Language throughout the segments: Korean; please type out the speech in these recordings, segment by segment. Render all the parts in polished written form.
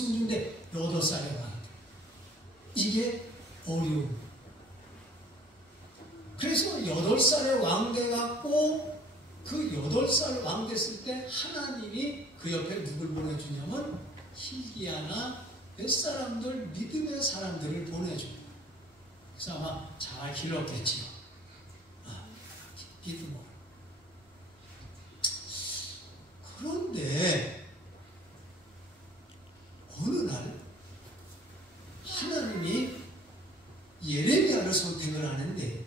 승준데 8살에 왕이 돼. 이게 어려움. 그래서 8살에 왕 돼갖고 그 8살 왕 됐을 때 하나님이 그 옆에 누굴 보내주냐면 hil기야나 몇 사람들, 믿음의 사람들을 보내줘요. 그래서 아마 잘 길렀겠지요. 믿음으로. 그런데 어느 날 하나님이 예레미야를 선택을 하는데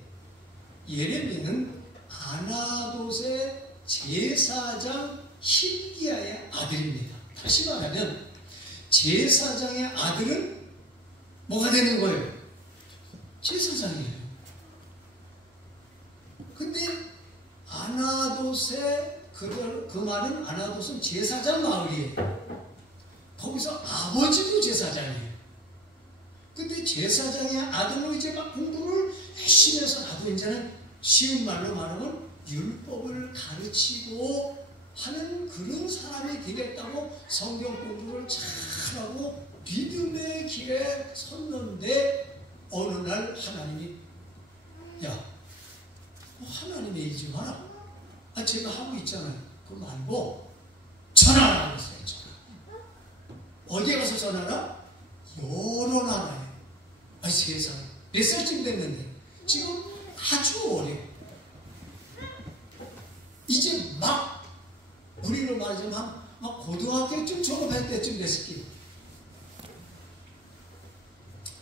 예레미야는 아나돗의 제사장 hil기야의 아들입니다. 다시 말하면 제사장의 아들은 뭐가 되는 거예요? 제사장이에요. 근데 아나돗의 그 말은 아나돗은 제사장 마을이에요. 거기서 아버지도 제사장이에요. 근데 제사장의 아들로 이제 막 공부를 열심히 해서 나도 이제는 쉬운 말로 말하면 율법을 가르치고 하는 그런 사람이 되겠다고 성경 공부를 잘하고 믿음의 길에 섰는데 어느 날 하나님이 야, 하나님의 일 좀 하라. 제가 하고 있잖아요. 그거 말고 전화하라고 했어요. 전화. 어디에 가서 전화하라? 여러 나라에. 세상에. 몇 살쯤 됐는데 지금 아주 어려요. 이제 막 우리로 말하자면 막 고등학교쯤 졸업할 때쯤 됐을 게요.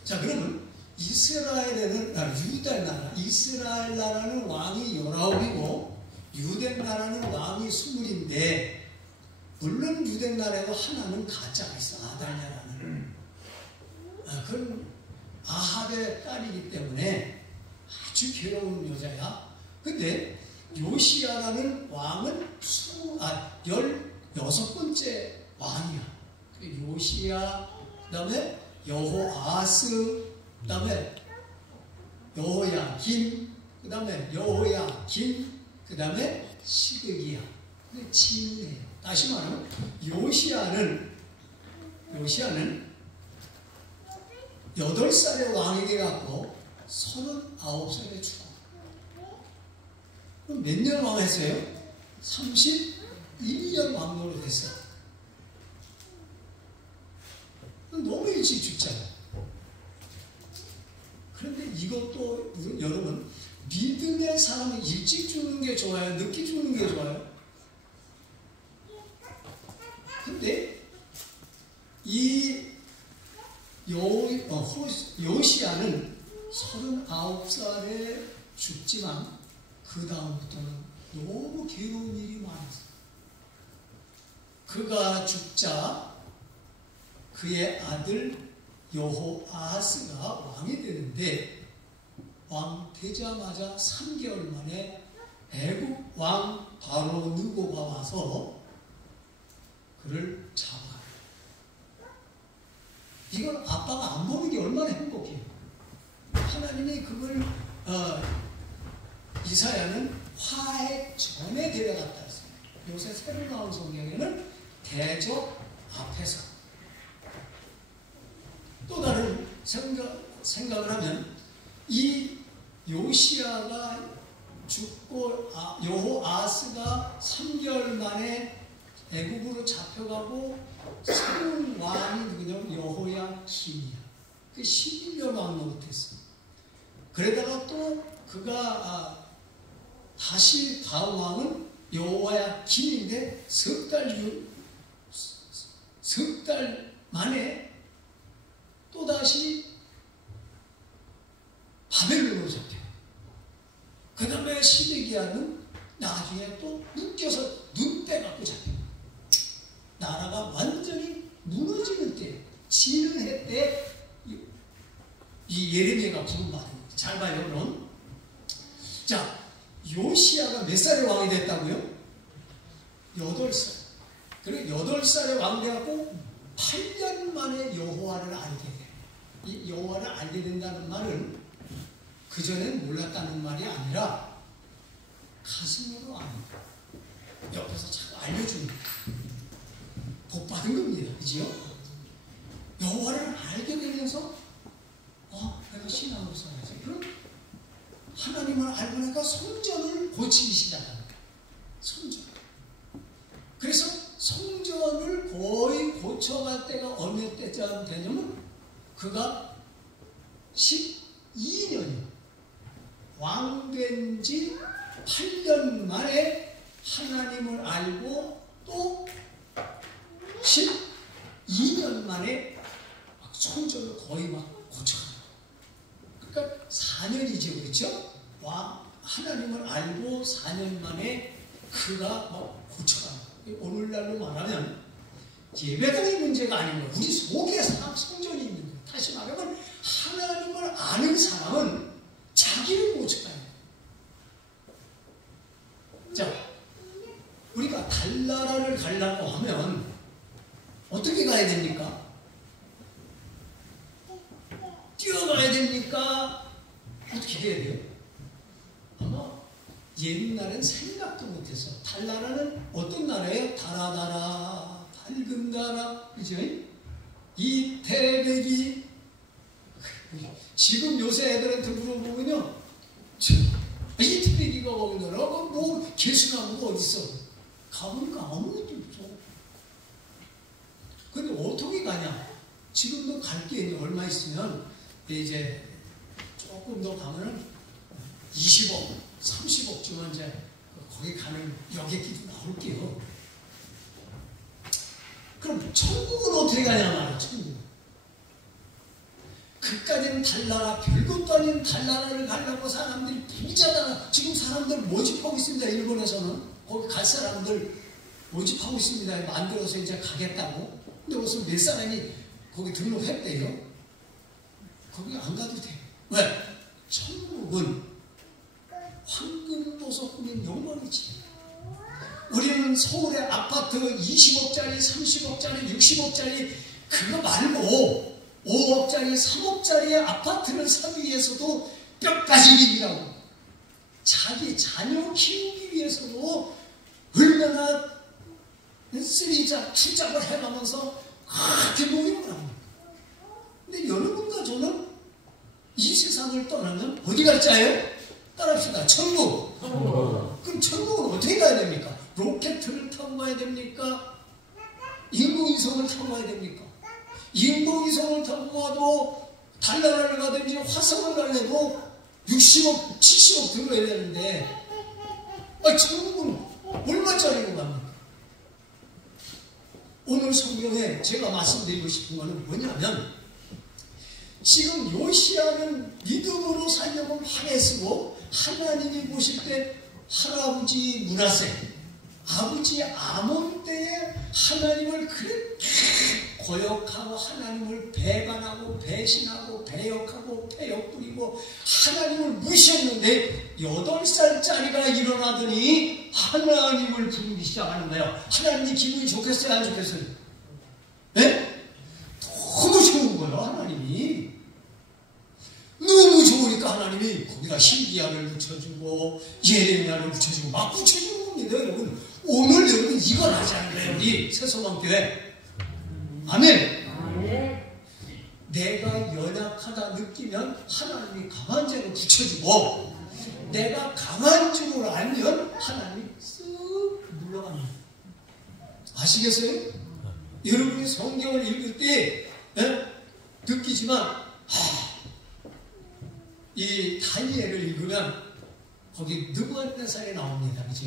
자, 그러면 이스라엘에는 유대 나라, 이스라엘 나라는 왕이 19이고 유대 나라는 왕이 20인데 물론 유대 나라에도 하나는 가짜가 있어. 아달랴라는. 그건 아합의 딸이기 때문에 아주 괴로운 여자야. 근데 요시야라는 왕은 16번째 왕이야. 요시야, 그 다음에 여호아스, 그 다음에 여호야김, 그 다음에 여호야김, 그 다음에 시드기야. 근데 진해요. 다시 말하면 요시야는 8살에 왕이 돼갖고 39살에 죽어. 그럼 몇 년 왕했어요? 31년 왕노로 됐어요. 너무 일찍 죽잖아요. 그런데 이것도 여러분 믿음의 사람이 일찍 죽는 게 좋아요? 늦게 죽는 게 좋아요? 근데 이 요시야는 39살에 죽지만 그 다음부터는 너무 괴로운 일이 많았어요. 그가 죽자 그의 아들 여호아스가 왕이 되는데 왕 되자마자 3개월 만에 애국 왕 바로 느고가 와서 그를 잡아요. 이건 아빠가 안 보는 게 얼마나 행복해요. 하나님이 그걸 이사야는 화해 전에 데려갔다 했어요. 요새 새로 나온 성경에는 대적 앞에서. 또 다른 생각을 하면 이 요시야가 죽고 여호아스가 3개월 만에 애국으로 잡혀가고 새로운 왕이 누구냐면 여호야김이야. 그 11년 왕 노릇했어. 그러다가 또 그가 다시 다음 왕은 여호야김인데 석 달 만에 또다시 바벨론으로 잡혀. 그 다음에 시드기야는 나중에 또 묶여서 눈 빼갖고 잡혀. 나라가 완전히 무너지는 때, 지는 해 때 이 예레미야가 부름받은 거예요. 잘 봐요, 그럼. 자, 요시야가 몇 살에 왕이 됐다고요? 8살. 그리고 8살에 왕이 되었고 8년 만에 여호와를 알게 돼. 이 여호와를 알게 된다는 말은 그전엔 몰랐다는 말이 아니라 가슴으로 아는 거예요. 옆에서 자꾸 알려주는 거예요. 복 받은 겁니다. 그지요? 통해서 내가 신앙으로 살아야지. 그럼 하나님을 알고 나니까 성전을 고치기 시작합니다. 성전. 그래서 성전을 거의 고쳐갈 때가 어느 때쯤 되냐면 그가 12년이요. 왕된 지 8년 만에 하나님을 알고 또 12년 만에 성전을 거의 막 고쳐갑니다. 그러니까 4년이죠. 그렇죠? 하나님을 알고 4년 만에 그가 막 고쳐갑니다. 오늘날로 말하면 예배당의 문제가 아닌 거예요. 우리 속에 성전이 있는 거예요. 다시 말하면 하나님을 아는 사람은 자기를 고쳐가야 돼요. 자, 우리가 달나라를 가려고 하면 어떻게 가야 됩니까? 뛰어가야 됩니까? 어떻게 해야 돼요? 아마 옛날엔 생각도 못해서 달나라는 어떤 나라예요? 달아달아 밝은 나라, 그죠? 이 태백이 지금 요새 애들한테 물어보면요, 이 태백이가 거기 나라 뭐 개수나무가 어디 있어? 가보니까 아무것도 없어. 근데 어떻게 가냐? 지금도 갈 게 얼마 있으면 이제 조금 더 가면은 20억, 30억쯤은 이제 거기 가는 여객기도 나올게요. 그럼 천국은 어떻게 가냐 말이야, 천국은. 그까지는 달나라, 별것도 아닌 달나라를 가려고 사람들이 부자다. 지금 사람들 모집하고 있습니다. 일본에서는. 거기 갈 사람들 모집하고 있습니다. 만들어서 이제 가겠다고. 근데 무슨 몇 사람이 거기 등록했대요. 거기 안 가도 돼. 왜? 천국은 황금보석뿐인 영광이지. 우리는 서울의 아파트 20억짜리, 30억짜리, 60억짜리 그거 말고 5억짜리, 3억짜리의 아파트를 사기 위해서도 뼈까지 일이라고. 자기 자녀 키우기 위해서도 얼마나 쓰리자 투잡을 해가면서 그렇게 노력을 합니다. 근데 여러분과 저는 이 세상을 떠나면 어디 갈지요? 따라합시다. 천국. 그럼 천국은 어떻게 가야 됩니까? 로켓을 타고 가야 됩니까? 인공위성을 타고 가야 됩니까? 인공위성을 타고 가도 달나라를 가든지 화성을 가려도 60억, 70억 들어야 되는데 천국은 얼마짜리로 갑니까? 오늘 성경에 제가 말씀드리고 싶은 것은 뭐냐면, 지금 요시야는 믿음으로 살려고 많이 쓰고 하나님이 보실 때 할아버지 므낫세, 아버지 아몬 때에 하나님을 그렇게 거역하고 하나님을 배반하고 배신하고 배역하고 배역 부리고 하나님을 무시했는데 8살짜리가 일어나더니 하나님을 부르기 시작하는 거예요. 하나님이 기분이 좋겠어요? 안 좋겠어요? 네? 너무 좋은 거예요. 하나님이 너무 좋으니까 하나님이 거기다 히스기야를 붙여주고 예레미야를 붙여주고 막 붙여주는 겁니다. 여러분, 오늘 여러분 이걸 하자는 거예요. 우리 새소망교회. 아멘. 내가 연약하다 느끼면 하나님이 강한 자로 붙여주고, 내가 강한 줄 알면 하나님이 쓱 물러갑니다. 아시겠어요? 여러분이 성경을 읽을 때 느끼지만 이 다니엘을 읽으면 거기 느부갓네살이 나옵니다. 그죠?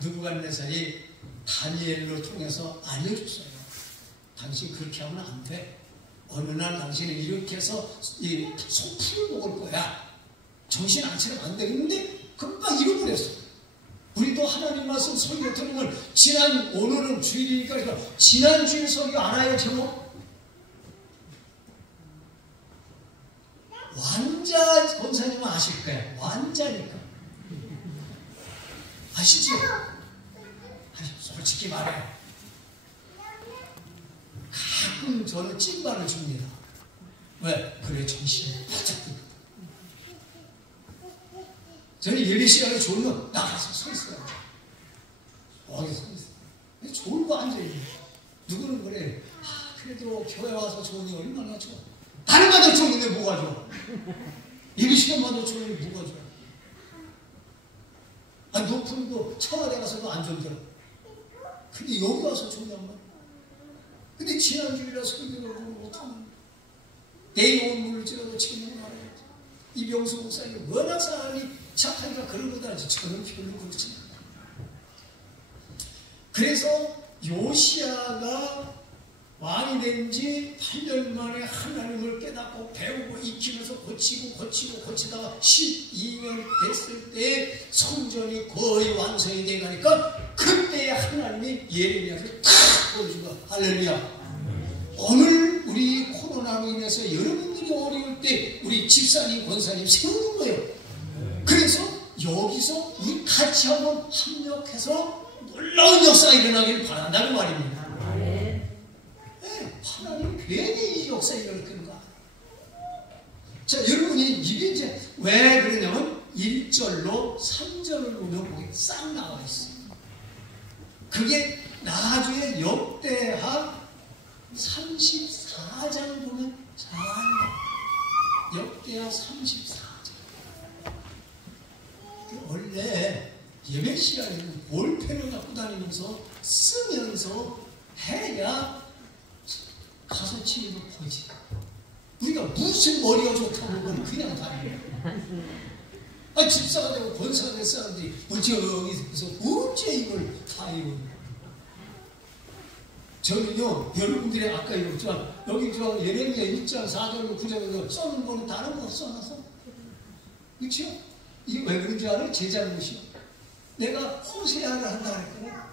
느부갓네살이 다니엘로 통해서 알려줬어요. 당신 그렇게 하면 안 돼. 어느 날 당신은 이렇게 해서 이 소풀을 먹을 거야. 정신 안 차리면 안 되겠는데 금방 잃어버렸어. 우리도 하나님 말씀 설교 들으면 오늘은 주일이니까 지난 주일 설교 알아요? 제목? 완자 권사님은 아실 거예요. 완자니까. 아시죠? 아니, 솔직히 말해. 가끔 저는 찐발을 줍니다. 왜? 그래, 정신이 바짝 듭니다. 저는 예배 시간에 졸면 나가서 서 있어요. 거기 서 있어요. 졸고 앉아있어요. 누구는 그래. 그래도 교회 와서 좋으니 얼마나 좋아. 하늘마다 좋은데 뭐가 좋아? 예비시간마다 좋은데 뭐가 좋아? 아, 높은 거 청와대 가서도 안 좋더라. 근데 여기 와서 좋냔 말이야. 근데 지난주이라 설교를 못하는 내일 오늘 찍어도 지금 말해야지. 이병수 목사님 워낙 사람이 착하니까 그런 거다 하지. 저는 별로 그렇지 않아요. 그래서 요시야가 왕이 된 지 8년 만에 하나님을 깨닫고 배우고 익히면서 고치다가 12년 됐을 때 성전이 거의 완성이 돼가니까 그때 하나님이 예레미야를 탁 보여주고 할렐루야. 오늘 우리 코로나로 인해서 여러분들이 어려울 때 우리 집사님, 권사님 세우는 거예요. 그래서 여기서 우리 같이 한번 협력해서 놀라운 역사가 일어나기를 바란다는 말입니다. 하나님 괜히 이 역사에 일어나는 거야. 자, 여러분이 이게 이제 왜 그러냐면 1절로 3절을 보면 거기 싹 나와 있어요. 그게 나중에 역대하 34장 보면 잘 나와. 역대하 34장. 원래 예배 시간에는 볼펜을 갖고 다니면서 쓰면서 해야 가서 치는 보지. 우리가 무슨 머리가 좋다고 그냥 다니는 거야. 집사가 되고 권사가 된 사람들이 여기서 언제 이걸 다 이거. 저는요, 여러분들이 아까 읽었지만 여기 저 예레미야 1장 4절로 9절로 써놓은 거는 다른 거 써놔서. 그렇죠? 이게 왜 그런지 알아요? 제 잘못이요. 내가 호세아를 한다 그랬거든.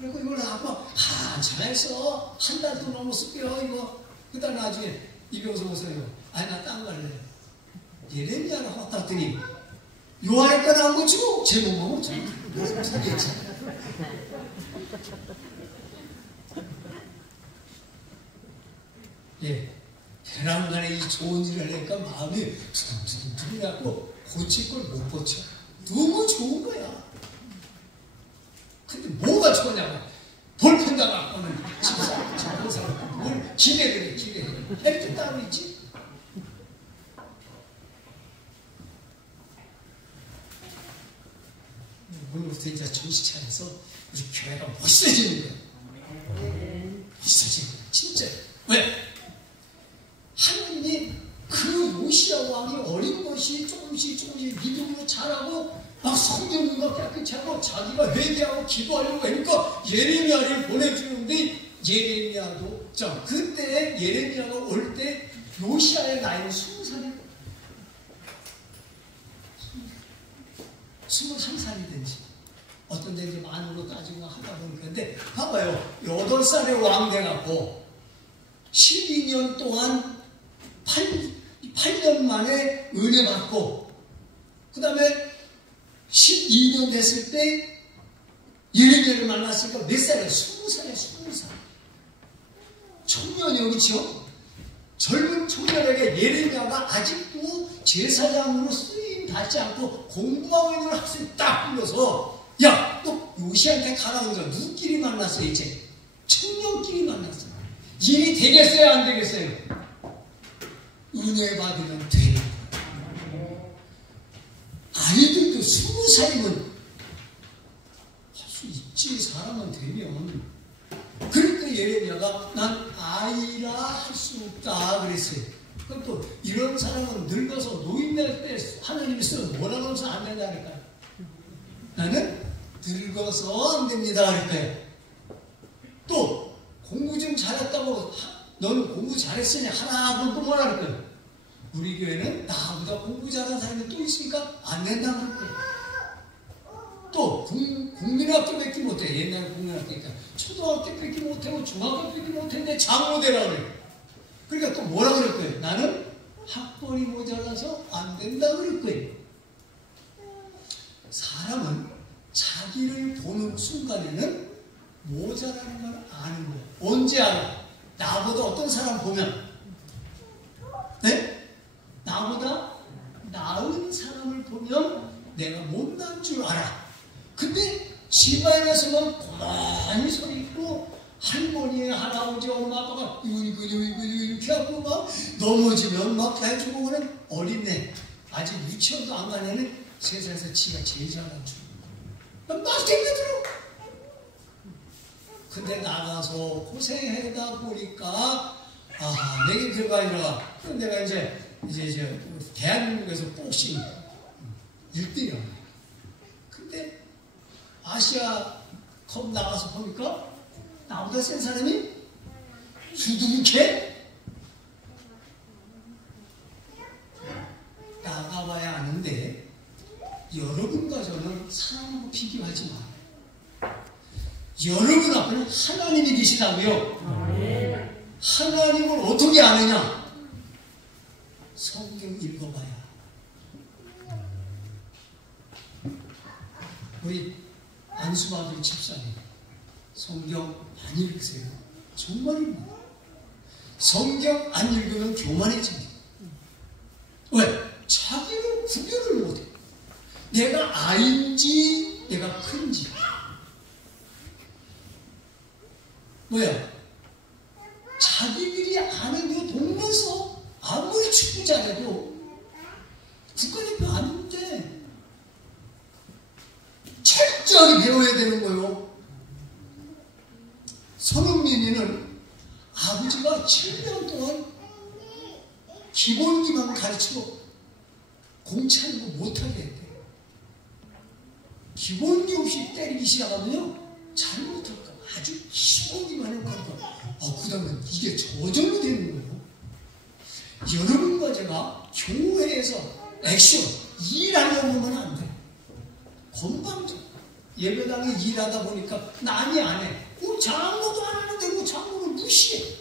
그리고 이걸 아마 한참 해서 한 달도 넘었을게요, 이거. 그 다음 나중에 이병수 목사님, 아니, 나 딴 거 할래. 예레미야를 왔다 했더니, 요한의 거 나온 거 쭉 제목만 못 잡아. 예. 배란간에 이 좋은 일을 하니까 마음이 두근두근 해갖고 고칠 걸 못 고쳐. 너무 좋은 거야. 근데 뭐가 좋냐고. 볼펜다 갖고는 집사, 저런 사람, 뭘 기대되네. 할 때 따로 있지? 오늘부터 이제 정신 차려서 우리 교회가 멋있어지는 거야. 멋있어지는 거야. 진짜. 왜? 하나님이 그 요시야 왕이 어린 것이 조금씩 믿음으로 자라고 막 성경도 깨끗이 하고 자기가 회개하고 기도하려고 하니까 예레미야를 보내주는데 예레미야도 자 그때 예레미야가 올 때 요시야의 나이는 20살이에요. 21살이든지 어떤 데 이제 만으로 따지고 하다 보니까 근데 봐봐요. 8살에 왕 돼갖고 12년 동안 8년 만에 은혜 받고 그 다음에 12년 됐을 때 예레미야를 만났으니까 몇 살이야? 20살이야. 20살. 청년이요. 그렇죠? 젊은 청년에게 예레미야가 아직도 제사장으로 쓰임 받지 않고 공부하고 있는 학생이 딱 불러서 야, 너 요시한테 가라는 거야. 누구끼리 만났어 이제? 청년끼리 만났어. 일이 되겠어요? 안 되겠어요? 은혜 받으면 되는 거예요. 아이들도 20살이면 할 수 있지. 사람은 되면. 그러니까 예레미야가 난 아이라 할 수 없다 그랬어요. 그럼 또 이런 사람은 늙어서 노인 될 때 하나님이 쓰면 뭐라고 해서 안 된다 그럴까요? 나는 늙어서 안 됩니다 그럴까요? 또 공부 좀 잘했다고 넌 공부 잘했으니 하나 그럼 또 뭐라 그럴까요? 우리 교회는 나보다 공부 잘하는 사람이 또 있으니까 안 된다 그럴까요? 또 국민학교밖에 못해. 옛날에 국민학교니까 초등학교밖에 못하고 중학교밖에 못했는데 장로대라 그래. 그러니까 또 뭐라 그럴 거예요? 나는 학벌이 모자라서 안 된다 그럴 거예요. 사람은 자기를 보는 순간에는 모자라는 걸 아는 거예요. 언제 알아? 나보다 어떤 사람 보면 네? 나보다 나은 사람을 보면 내가 못난 줄 알아. 근데 집안에서만 고만히 서 있고 할머니, 할아버지, 엄마, 아빠가 이렇게 하고 막 넘어지면 막 해주고 그는 어린애, 아직 유치원도 안 간 애는 세상에서 지가 제일 잘난 줄. 막 땡겨들어. 근데 나가서 고생하다 보니까 내게 그거 아니라 내가 이제 대한민국에서 복싱 1등이야. 근데 아시아컵 나가서 보니까 나보다 센 사람이 수두룩해? 나가봐야 아는데 여러분과 저는 사람하고 비교하지 마. 여러분 앞에는 하나님이 계시다고요. 하나님을 어떻게 아느냐? 성경 읽어봐야. 우리 안수마들 집사님 성경 안 읽으세요? 정말입니다. 성경 안 읽으면 교만해집니다. 왜? 자기는 구별을 못해. 내가 아인지 내가 큰지. 뭐야? 자기들이 아는 그 동네에서 아무리 축구 잘해도 국가대표 아닌데 철저하게 배워야 되는 거예요. 손흥민이는 아버지가 7년 동안 기본기만 가르치고 공 차는 거 못하게 했대. 기본기 없이 때리기 시작하면요 잘 못할까. 아주 기본기만 해놓고 그 다음에 이게 저절로 되는 거예요. 여러분과 제가 교회에서 액션 일하려고 하면 안 돼. 건방져. 예배당에 일하다 보니까 남이 안 해. 장로도 안 하는데 장로를 무시해.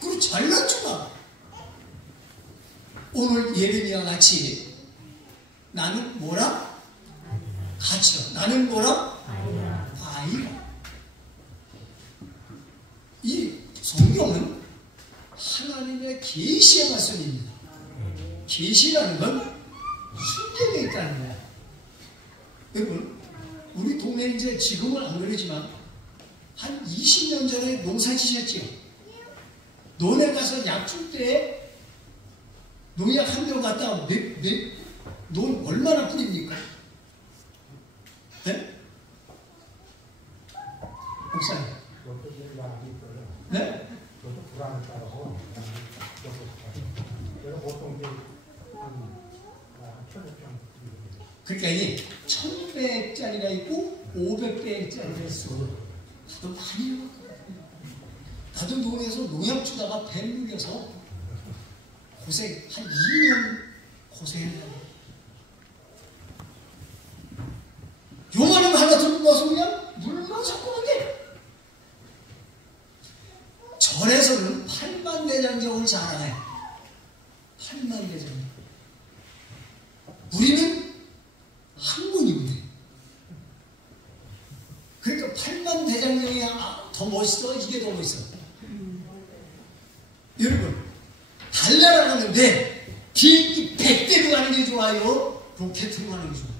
그리고 잘난 줄 알아. 오늘 예레미야 같이 나는 뭐라? 같이요. 나는 뭐라? 아이라. 이 성경은 하나님의 계시의 말씀입니다. 계시라는 건 숨겨져 있다는 거야. 여러분, 우리 동네 이제 지금은 안 그러지만 한 20년 전에 농사 지셨지요? 논에 가서 약 줄 때 농약 한 병 갖다가 논 얼마나 뿌립니까? 네? 목사님. 네? 그러니까 이 1,100짜리가 있고 500배짜리가 있어. 나도 많이 해봤거든. 나도 농에서 농약 주다가 배 물려서 고생 한 2년 고생했는데 요만한 하나 들고 와서 그냥 물만 섞으면 돼. 절에서는 8만 대장경을 자랑해. 8만 대장경. 우리는 한 권이면 돼. 그러니까 8만 대장경이 더 멋있어? 이게 더 멋있어? 여러분, 달나라가는데 비행기 100대로 가는 게 좋아요? 로켓으로 가는 게 좋아요?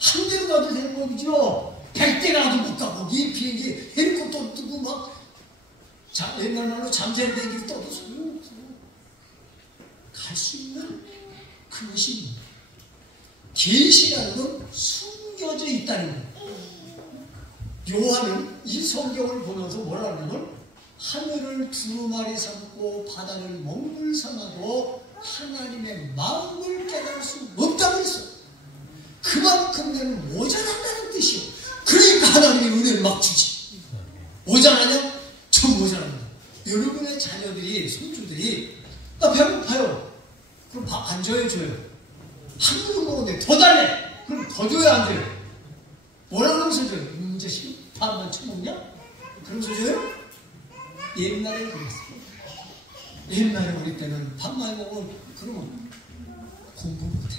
한 대로 가도 되는 거죠? 100대 가도 못 가고 이 비행기 헬리콥터 뜨고 막 옛날 말로 잠자리 비행기 떠도 소용없어. 갈 수 있는 그것이 계시라는 건 숨겨져 있다는 거예요. 요한은 이 성경을 보면서 뭐라는 걸 하늘을 두루마리 삼고 바다를 먹물 삼아도 하나님의 마음을 깨달을 수 없다고 했어. 그만큼 내는 모자란다는 뜻이요. 그러니까 하나님이 은혜를 막 주지. 모자라냐? 전 모자랍니다. 여러분의 자녀들이, 손주들이 나 배고파요. 그럼 밥 안 줘요? 줘요? 한 그릇 먹었는데 더 달래. 그럼 더 줘야 안 돼요? 뭐라 그러면서 줘요? 이 자식 밥만 처먹냐? 그러면서 줘요? 옛날에 그랬어요. 옛날에 우리 때는 밥 많이 먹으면 그러면 공부 못해.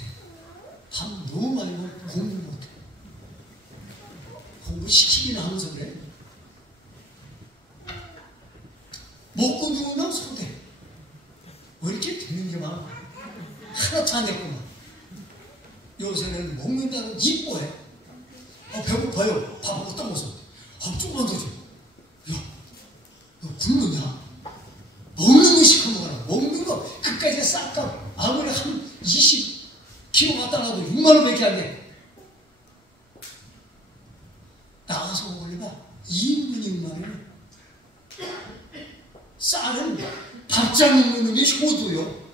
밥 너무 많이 먹으면 공부 못해. 공부 시키긴 하면서 그래. 먹고 누우면 소대. 왜 이렇게 되는 게 많아? 하나도 안 됐구만. 요새는 먹는다고 이뻐해. 배고파요. 밥 먹고 쌀값 아무리 한 20kg 갖다 놔도 6만 원밖에 안 돼. 나가서 올려봐. 2인분이 6만 원. 쌀은 밥잘 먹는 놈이 효도요.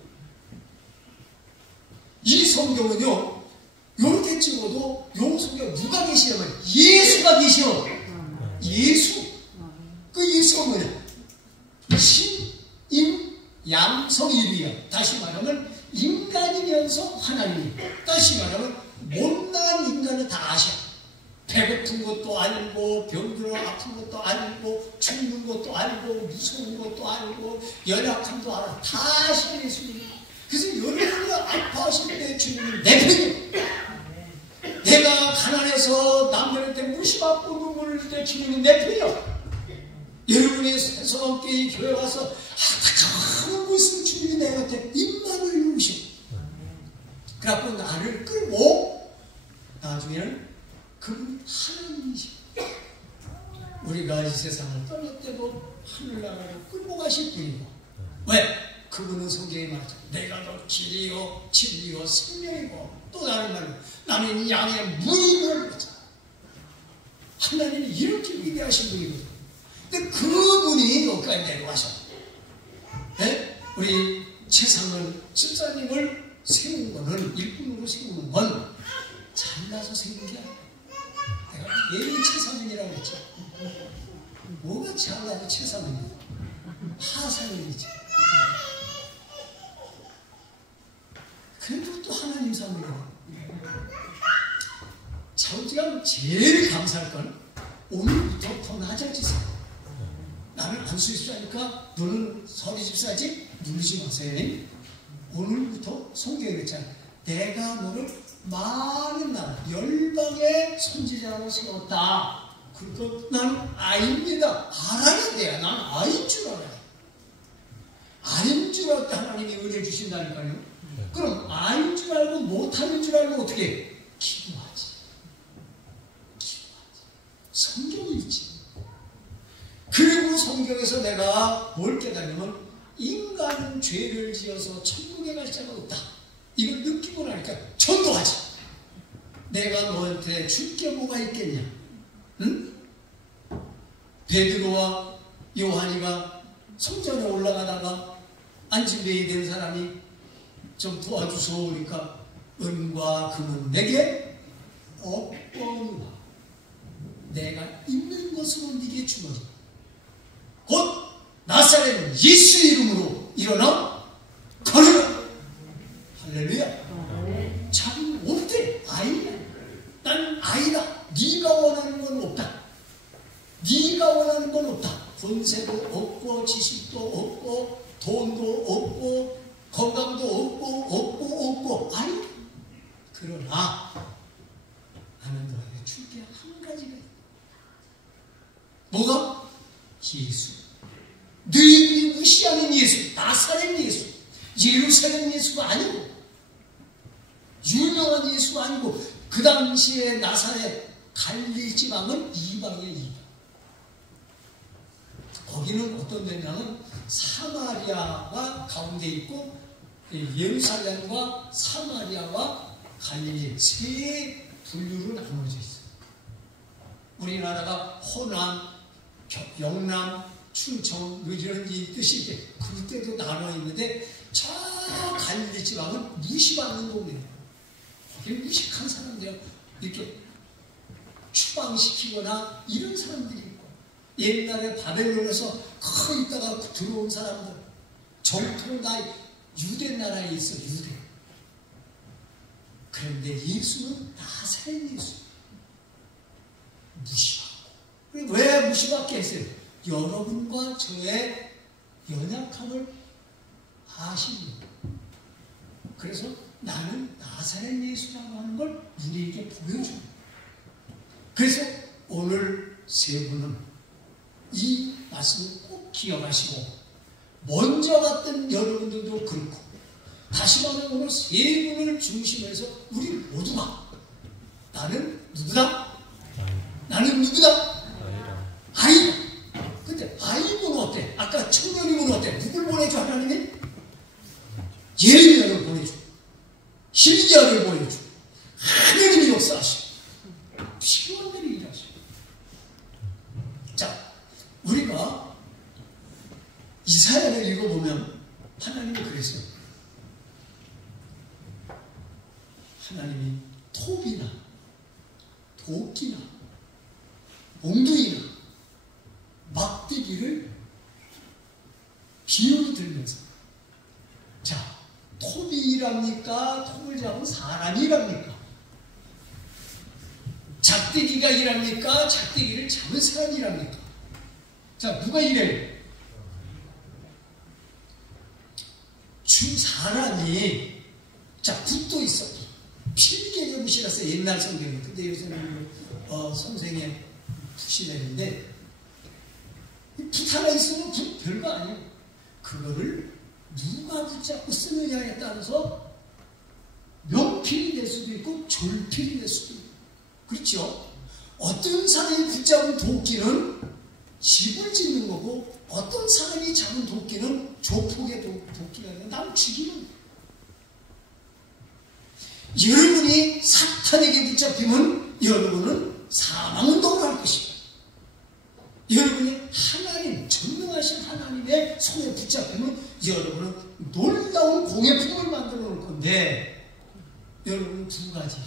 이 성경은요, 요렇게 찍어도 요 성경 누가 계시냐면 예수가 계시오. 예수. 그 예수가 뭐냐? 신, 인, 양, 성일이야. 다시 말하면 인간이면서 하나님. 다시 말하면 못난 인간은 다 아셔. 배고픈 것도 알고, 병들어 아픈 것도 알고, 죽는 것도 알고, 무서운 것도 알고, 연약함도 알아. 다 아셔, 예수님. 그래서 여러분이 아파하실 때 주님은 내 편이야. 내가 가난해서 남들한테 무시받고 눈물 흘릴 때 주님은 내 편이야. 여러분이 새서넘게 교회 와서 안타까운 것은 주님이 내 곁에 입만을 누우셔. 그래갖고 나를 끌고 나중에는 그분 하나님이셔. 우리가 이 세상을 떠날 때도 하늘나라로 끌고 가실 분이고. 왜? 그분은 성경에 말하죠. 내가 너 길이요 진리요 생명이고, 또 다른 말로 나는 이 양의 문이고. 하나님이 이렇게 위대하신 분이거든요. 근데 그분이 여기까지 내려와서, 네? 우리 최상은 집사님을 세운 거는, 일꾼으로 세우는 건 잘나서 세운 게 아니야. 내가 예의 최상은이라고 했죠. 뭐가 잘나서 최상은이야? 하상은이지. 그래도 또 하나님 사람이에요. 자우지가 제일 감사할 건 오늘부터 더 나아지세요. 나는 안수 집사니까 너는 서리 집사지? 누르지 마세요. 오늘부터 성경에 그랬잖아. 내가 너를 많은 나라, 열방의 선지자로 세웠다. 그러니까 나는 아이입니다. 알아야 돼요. 난 아이인 줄 알아요. 아이인 줄 알때 하나님이 은혜 주신다니까요. 그럼 아인 줄 알고 못하는 줄 알고 어떻게 해? 기도하지. 성경이 있지. 그리고 성경에서 내가 뭘 깨달으면 인간은 죄를 지어서 천국에 갈 자가 없다. 이걸 느끼고 나니까 전도하지. 내가 너한테 줄 게 뭐가 있겠냐? 응? 베드로와 요한이가 성전에 올라가다가 안진뱅이 된 사람이 좀 도와주소. 그러니까 은과 금은 내게 없거니와 내가 있는 것으로 네게 주노니 곧 나사렛 예수 이름으로 일어나 걸으라. 할렐루야. 자기는 없대. 아이야. 난 아이다. 네가 원하는 건 없다. 네가 원하는 건 없다. 권세도 없고 지식도 없고 돈도 없고 건강도 없고 아니, 그러나 나는 너에게 줄 게 한 가지가 있다. 뭐가? 예수. 너희들이 무시하는 예수, 나사렛 예수, 예루살렘 예수가 아니고, 유명한 예수가 아니고, 그 당시에 나사렛 갈릴리 지방은 이방의 이방. 거기는 어떤 데냐면 사마리아가 가운데 있고 예루살렘과 사마리아와 갈릴리 세 분류로 나눠져 있어요. 우리나라가 호남, 영남, 충청 이런 뜻이 있대. 그때도 나눠 있는데 저 갈릴리 지방은 무시받는 동네예요. 거기 무식한 사람들 이렇게 추방시키거나 이런 사람들이 있고, 옛날에 바벨론에서 거기 있다가 들어온 사람들, 정통 다 유대 나라에 있어. 유대. 그런데 예수는 나사렛 예수. 무시받고. 왜 무시받게 했어요? 여러분과 저의 연약함을 아십니다. 그래서 나는 나사렛 예수라고 하는 걸 우리에게 보여줘요. 그래서 오늘 세 분은 이 말씀을 꼭 기억하시고, 먼저 갔던 여러분들도 그렇고, 다시 말하면 오늘 세 분을 중심으로 해서 우리 모두가 나는 누구다? 나는 누구다? 아이다. 근데 아이는 어때? 아까 청년이면 어때? 누굴 보내줘 하나님이? 예레미야를 보내주고 히스기야를 보내주고 하나님이 역사하시고 필요한 일하시고. 자, 우리가 이사야를 읽어보면 하나님이 그랬어요. 하나님이 톱이나 도끼나 몽둥이나 막대기를 비유로 들면서, 자, 톱이 일합니까? 톱을 잡은 사람이 일합니까? 작대기가 일합니까? 작대기를 잡은 사람이 일합니까? 자, 누가 일해요? 사람이, 자, 붓도 있어. 필개념이 실었어요. 옛날 성경에. 근데 요새는 선생의 붓이 되는데, 붓 하나 있으면 붓 별거 아니에요. 그거를 누가 붙잡고 쓰느냐에 따라서 명필이 될 수도 있고 졸필이 될 수도 있고, 그렇죠? 어떤 사람이 붙잡은 도끼는 집을 짓는 거고, 어떤 사람이 잡은 도끼는 조폭의 도끼가 아니라 남 죽이는. 여러분이 사탄에게 붙잡히면 여러분은 사망운동을 할 것입니다. 여러분이 하나님, 전능하신 하나님의 손에 붙잡히면 여러분은 놀라운 공예품을 만들어 놓을 건데, 여러분은 두 가지.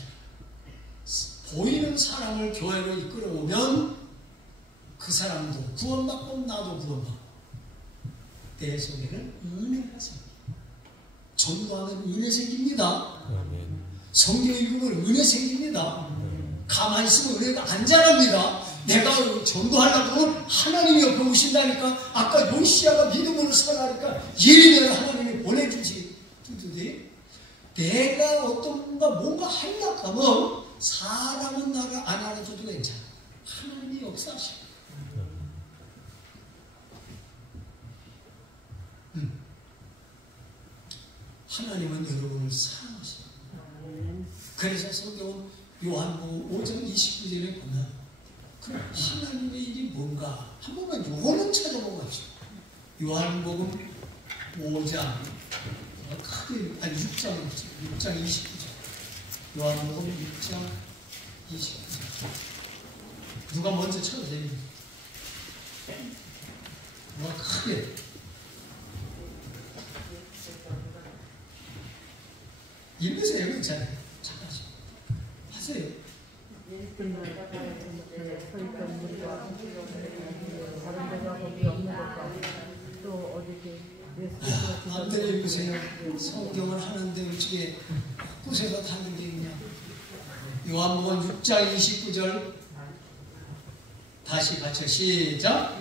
보이는 사람을 교회로 이끌어 오면 그 사람도 구원받고 나도 구원받고, 내 속에는 은혜가 생깁니다. 전도하면 은혜 생깁니다. 성경 읽으면 은혜 생깁니다. 가만히 있으면 은혜가 안 자랍니다. 내가 전도하려고 하면 하나님이 옆에 오신다니까. 아까 요시야가 믿음으로 살아가니까 예레미야를 하나님이 보내주지. 내가 뭔가 하려고 하면 사람은 나를 안 알아줘도 괜찮아. 하나님이 역사하셔. 하나님은 여러분을 사랑하십니다. 그래서 성경은 요한복음 5장 29절에 보면, 그럼 하나님의 일이 뭔가 한 번만 요거는 찾아보고 갑시다. 요한복음 5장 크게, 아니 6장 29절. 요한복음 6장 29절. 누가 먼저 찾아내요? 누가 크게. 읽으세요. 괜찮아요. 잠깐씩 하세요. 마음대로 읽으세요. 성경을 하는데 어떻게 곳곳에서 다른 게 있냐. 요한복음 6장 29절 다시 같이 시작.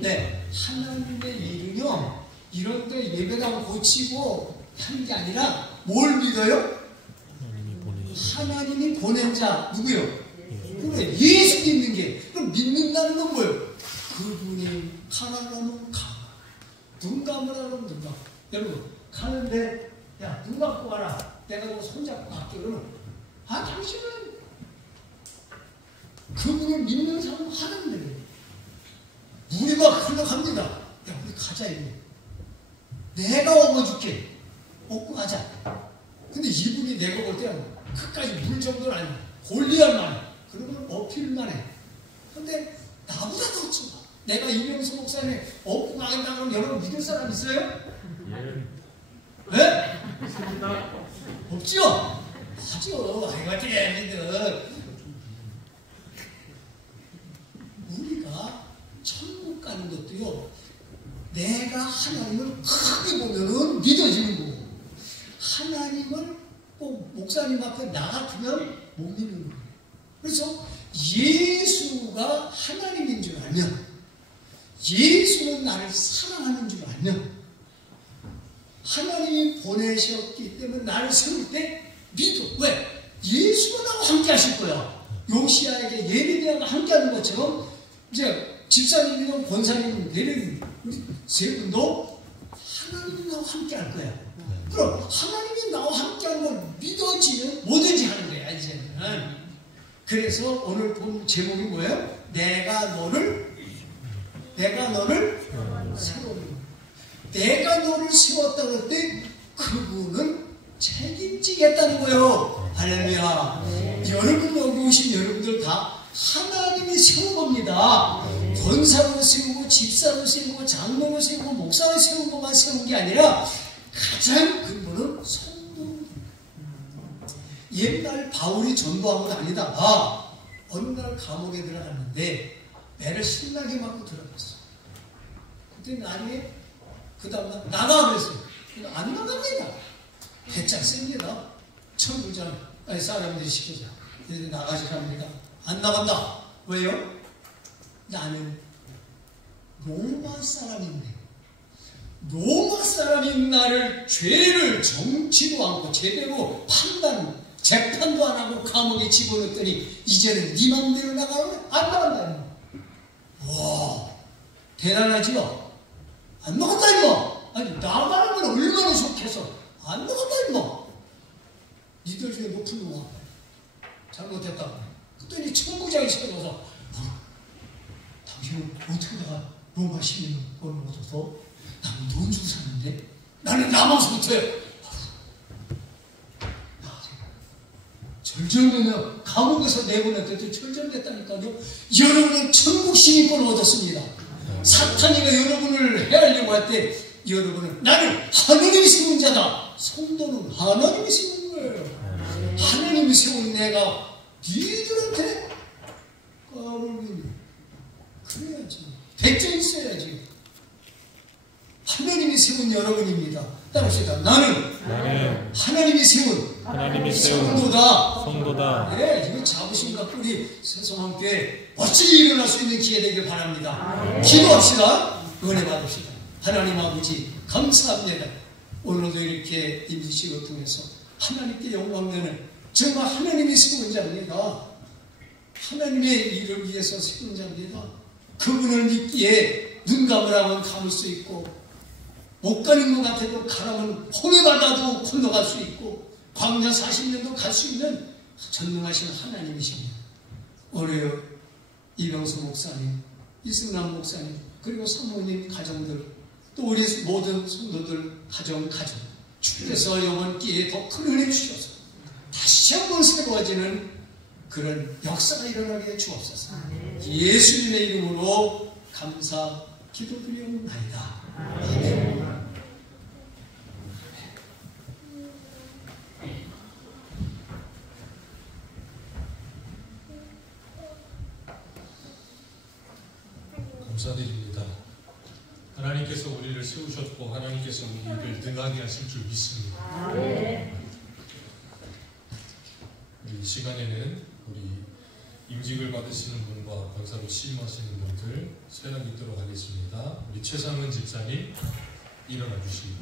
네, 하나님의 일은요, 이런데 예배당 고치고 하는 게 아니라 뭘 믿어요? 하나님이 보낸 자 누구요? 그래, 예수 믿는 게. 그럼 믿는다는 건 뭐예요? 그분이 가라면 가, 눈 감으라면 눈 감고. 여러분 가는데 야, 눈 감고 가라, 내가 너 손잡고 갈게. 그러면 당신은 그분을 믿는 사람 하는데, 우리가 흘러갑니다. 야, 우리 가자. 이거 내가 업어줄게. 업고 가자. 근데 이분이 내가 볼 때는 끝까지 물 정도는 아니야. 골리앗만. 그러면 어필만 해. 근데 나보다 더 쳐. 내가 이명수 목사님 업고 가겠다 그러면 여러분 믿을 사람 있어요? 네? 없죠? 하죠. 아이고, 얘네들. 우리가 천국 가는 것도요, 내가 하나님을 크게 보면은 믿어지는 거고, 하나님을 꼭 목사님 앞에 나 같으면 못 믿는 거예요. 그래서 예수가 하나님인 줄 알면, 예수는 나를 사랑하는 줄 알면, 하나님이 보내셨기 때문에 나를 세울 때 믿어. 왜? 예수가 나와 함께 하실 거야. 요시야에게 예레미야가 함께 하는 것처럼, 이제 집사님이랑 권사님 내린 우리 세 분도 하나님이 나와 함께 할 거야. 그럼 하나님이 나와 함께 하는 걸 믿어지면 뭐든지 하는 거야, 이제는. 그래서 오늘 본 제목이 뭐예요? 내가 너를 내가 너를 세우는, 내가 너를 세웠다고 할 때 그분은 책임지겠다는 거예요. 할렐루야. 여러분 여기 오신 여러분들 다 하나님이 세운 겁니다. 권사로 세우고 집사로 세우고 장로로 세우고 목사로 세운 것만 세운 게 아니라 가장 근본은 성도. 옛날 바울이 전도하고 다니다가 어느 날 감옥에 들어갔는데 매를 신나게 맞고 들어갔어. 그때 나중에 그 다음날 나가 그랬어요. 안 나갑니다. 배짱 셉니다. 천부장 사람들이 시키자. 이제 나가시랍니다. 안 나간다. 왜요? 나는 로마 사람인데 로마 사람인 나를 죄를 정치도 않고 제대로 재판도 안 하고 감옥에 집어넣더니 이제는 네 맘대로 나가면 안 나간다. 와, 대단하지요? 안 나간다 임마. 아니 나가는 건 얼마나 속해서 안 나간다 임마. 니들 중에 높은 놈아 잘못했다고. 그랬더니 천부장이 세워서 당신은 어떻게 내가 로마 시민을 얻어서 나는 돈 주고 샀는데 나는 남아서부터요. 절정되면 감옥에서 내보냈더니 절정됐다니까요. 여러분은 천국 시민권을 얻었습니다. 사탄이가 여러분을 해하려고 할 때 여러분은 나는 하나님이 세운 자다. 성도는 하나님이 세운 거예요. 하나님이 세운 내가 니들한테 까불기니 그래야지. 백전 있어야지. 하나님이 세운 여러분입니다. 따라합시다. 나는 하나님이 세운 성도다. 네, 이거 자부심 갖고 우리 새송함교회 멋지게 일어날 수 있는 기회 되길 바랍니다. 기도합시다. 은혜 받읍시다. 하나님 아버지 감사합니다. 오늘도 이렇게 임시식을 통해서 하나님께 영광되는 정말 하나님이 세운 자입니다. 하나님의 일을 위해서 세운 자입니다. 그분을 믿기에 눈 감으라면 감을 수 있고 못 가는 것 같아도 가라면 홍해바다도 건너갈 수 있고 광야 40년도 갈 수 있는 전능하신 하나님이십니다. 오늘 이병수 목사님, 이승남 목사님, 그리고 사모님 가정들, 또 우리 모든 성도들 가정 주께서 이번 기회에 더 큰 은혜 주셔서 다시 한번 새로워지는 그런 역사가 일어나게 주옵소서. 예수님의 이름으로 감사 기도드리옵나이다. 아멘. 감사드립니다. 하나님께서 우리를 세우셨고 하나님께서 우리를 능하게 하실 줄 믿습니다. 이 시간에는 우리 임직을 받으시는 분과 권사로 취임하시는 분들 서약 있도록 하겠습니다. 우리 최상은 집사님 일어나 주시고,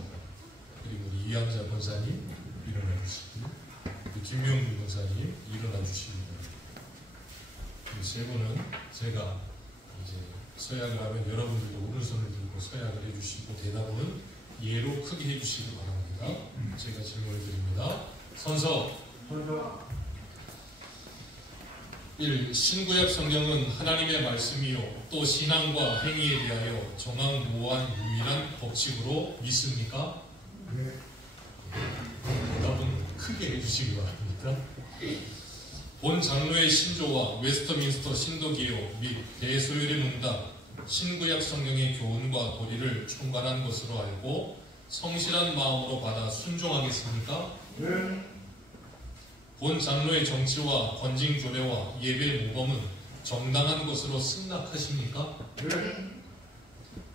그리고 우리 이양자 권사님 일어나 주시고, 우리 김명준 권사님 일어나 주시고, 이 세 분은 제가 이제 서약을 하면 여러분들도 오른손을 들고 서약을 해주시고 대답은 예로 크게 해주시기 바랍니다. 제가 질문을 드립니다. 선서 1. 신구약 성경은 하나님의 말씀이요 또 신앙과 행위에 대하여 정황무한 유일한 법칙으로 믿습니까? 네. 대답은 크게 해주시기 바랍니다. 본 장로의 신조와 웨스터민스터 신도개혁 및 대소율의 문답, 신구약 성경의 교훈과 도리를 총괄한 것으로 알고 성실한 마음으로 받아 순종하겠습니까? 네. 본 장로의 정치와 건징 조례와 예배 모범은 정당한 것으로 승낙하십니까? 네.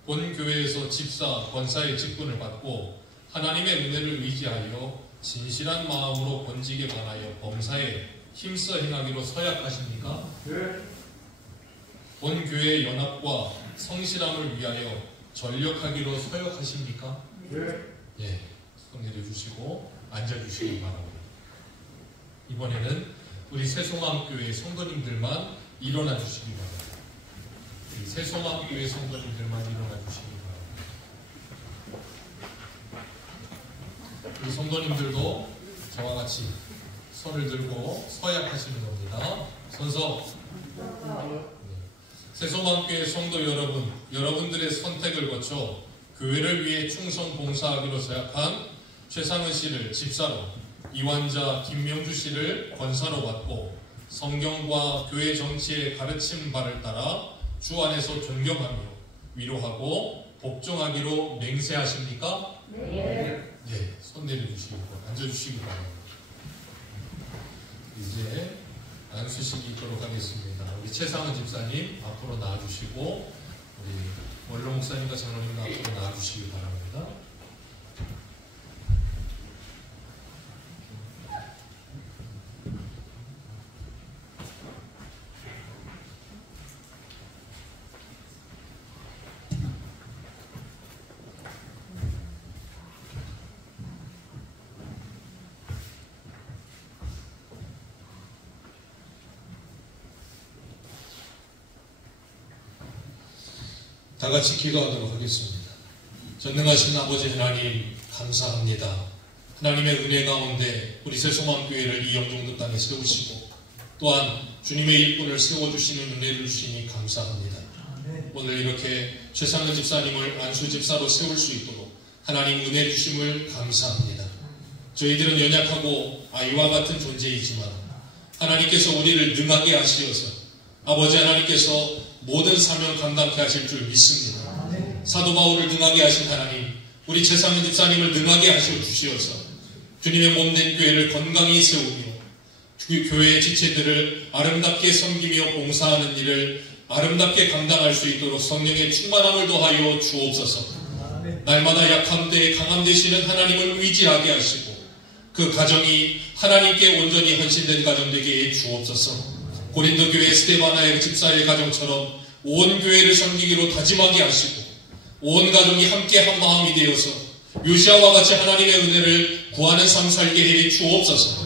본 교회에서 집사, 권사의 직분을 받고 하나님의 은혜를 의지하여 진실한 마음으로 본직에 관하여 범사에 힘써 행하기로 서약하십니까? 네. 본 교회의 연합과 성실함을 위하여 전력하기로 서약하십니까? 네. 예, 손 내려주시고 앉아주시기 바랍니다. 이번에는 우리 새송암교회 성도님들만 일어나 주시기 바랍니다. 새송암교회 성도님들만 일어나 주시기 바랍니다. 우리 성도님들도 저와 같이 손을 들고 서약하시는 겁니다. 선서. 네. 새소망교회 성도 여러분, 여러분들의 선택을 거쳐 교회를 위해 충성 봉사하기로 서약한 최상은 씨를 집사로, 이완자 김명주 씨를 권사로 맡고 성경과 교회 정치의 가르침 바를 따라 주 안에서 존경하며 위로하고 복종하기로 맹세하십니까? 네. 네, 손 내려주시고 앉아주시기 바랍니다. 이제 안수식이 있도록 하겠습니다. 우리 최상은 집사님 앞으로 나와주시고 우리 원로 목사님과 장로님 앞으로 나와주시기 바랍니다. 다 같이 기도하도록 하겠습니다. 전능하신 아버지 하나님 감사합니다. 하나님의 은혜 가운데 우리 새소망교회를 이 영종도 땅에 세우시고 또한 주님의 일꾼을 세워주시는 은혜를 주시니 감사합니다. 오늘 이렇게 최상은 집사님을 안수 집사로 세울 수 있도록 하나님 은혜 주심을 감사합니다. 저희들은 연약하고 아이와 같은 존재이지만 하나님께서 우리를 능하게 하시어서 아버지 하나님께서 모든 사명 감당케 하실 줄 믿습니다. 사도 바울을 능하게 하신 하나님, 우리 최상은 집사님을 능하게 하시어 주시어서 주님의 몸된 교회를 건강히 세우며 교회의 지체들을 아름답게 섬기며 봉사하는 일을 아름답게 감당할 수 있도록 성령의 충만함을 더하여 주옵소서. 날마다 약함 때에 강함 되시는 하나님을 의지하게 하시고 그 가정이 하나님께 온전히 헌신된 가정 되게 해 주옵소서. 고린도 교회 스데바나의 집사의 가정처럼 온 교회를 섬기기로 다짐하게 하시고 온 가족이 함께 한 마음이 되어서 요시아와 같이 하나님의 은혜를 구하는 삶 살게 해 주옵소서.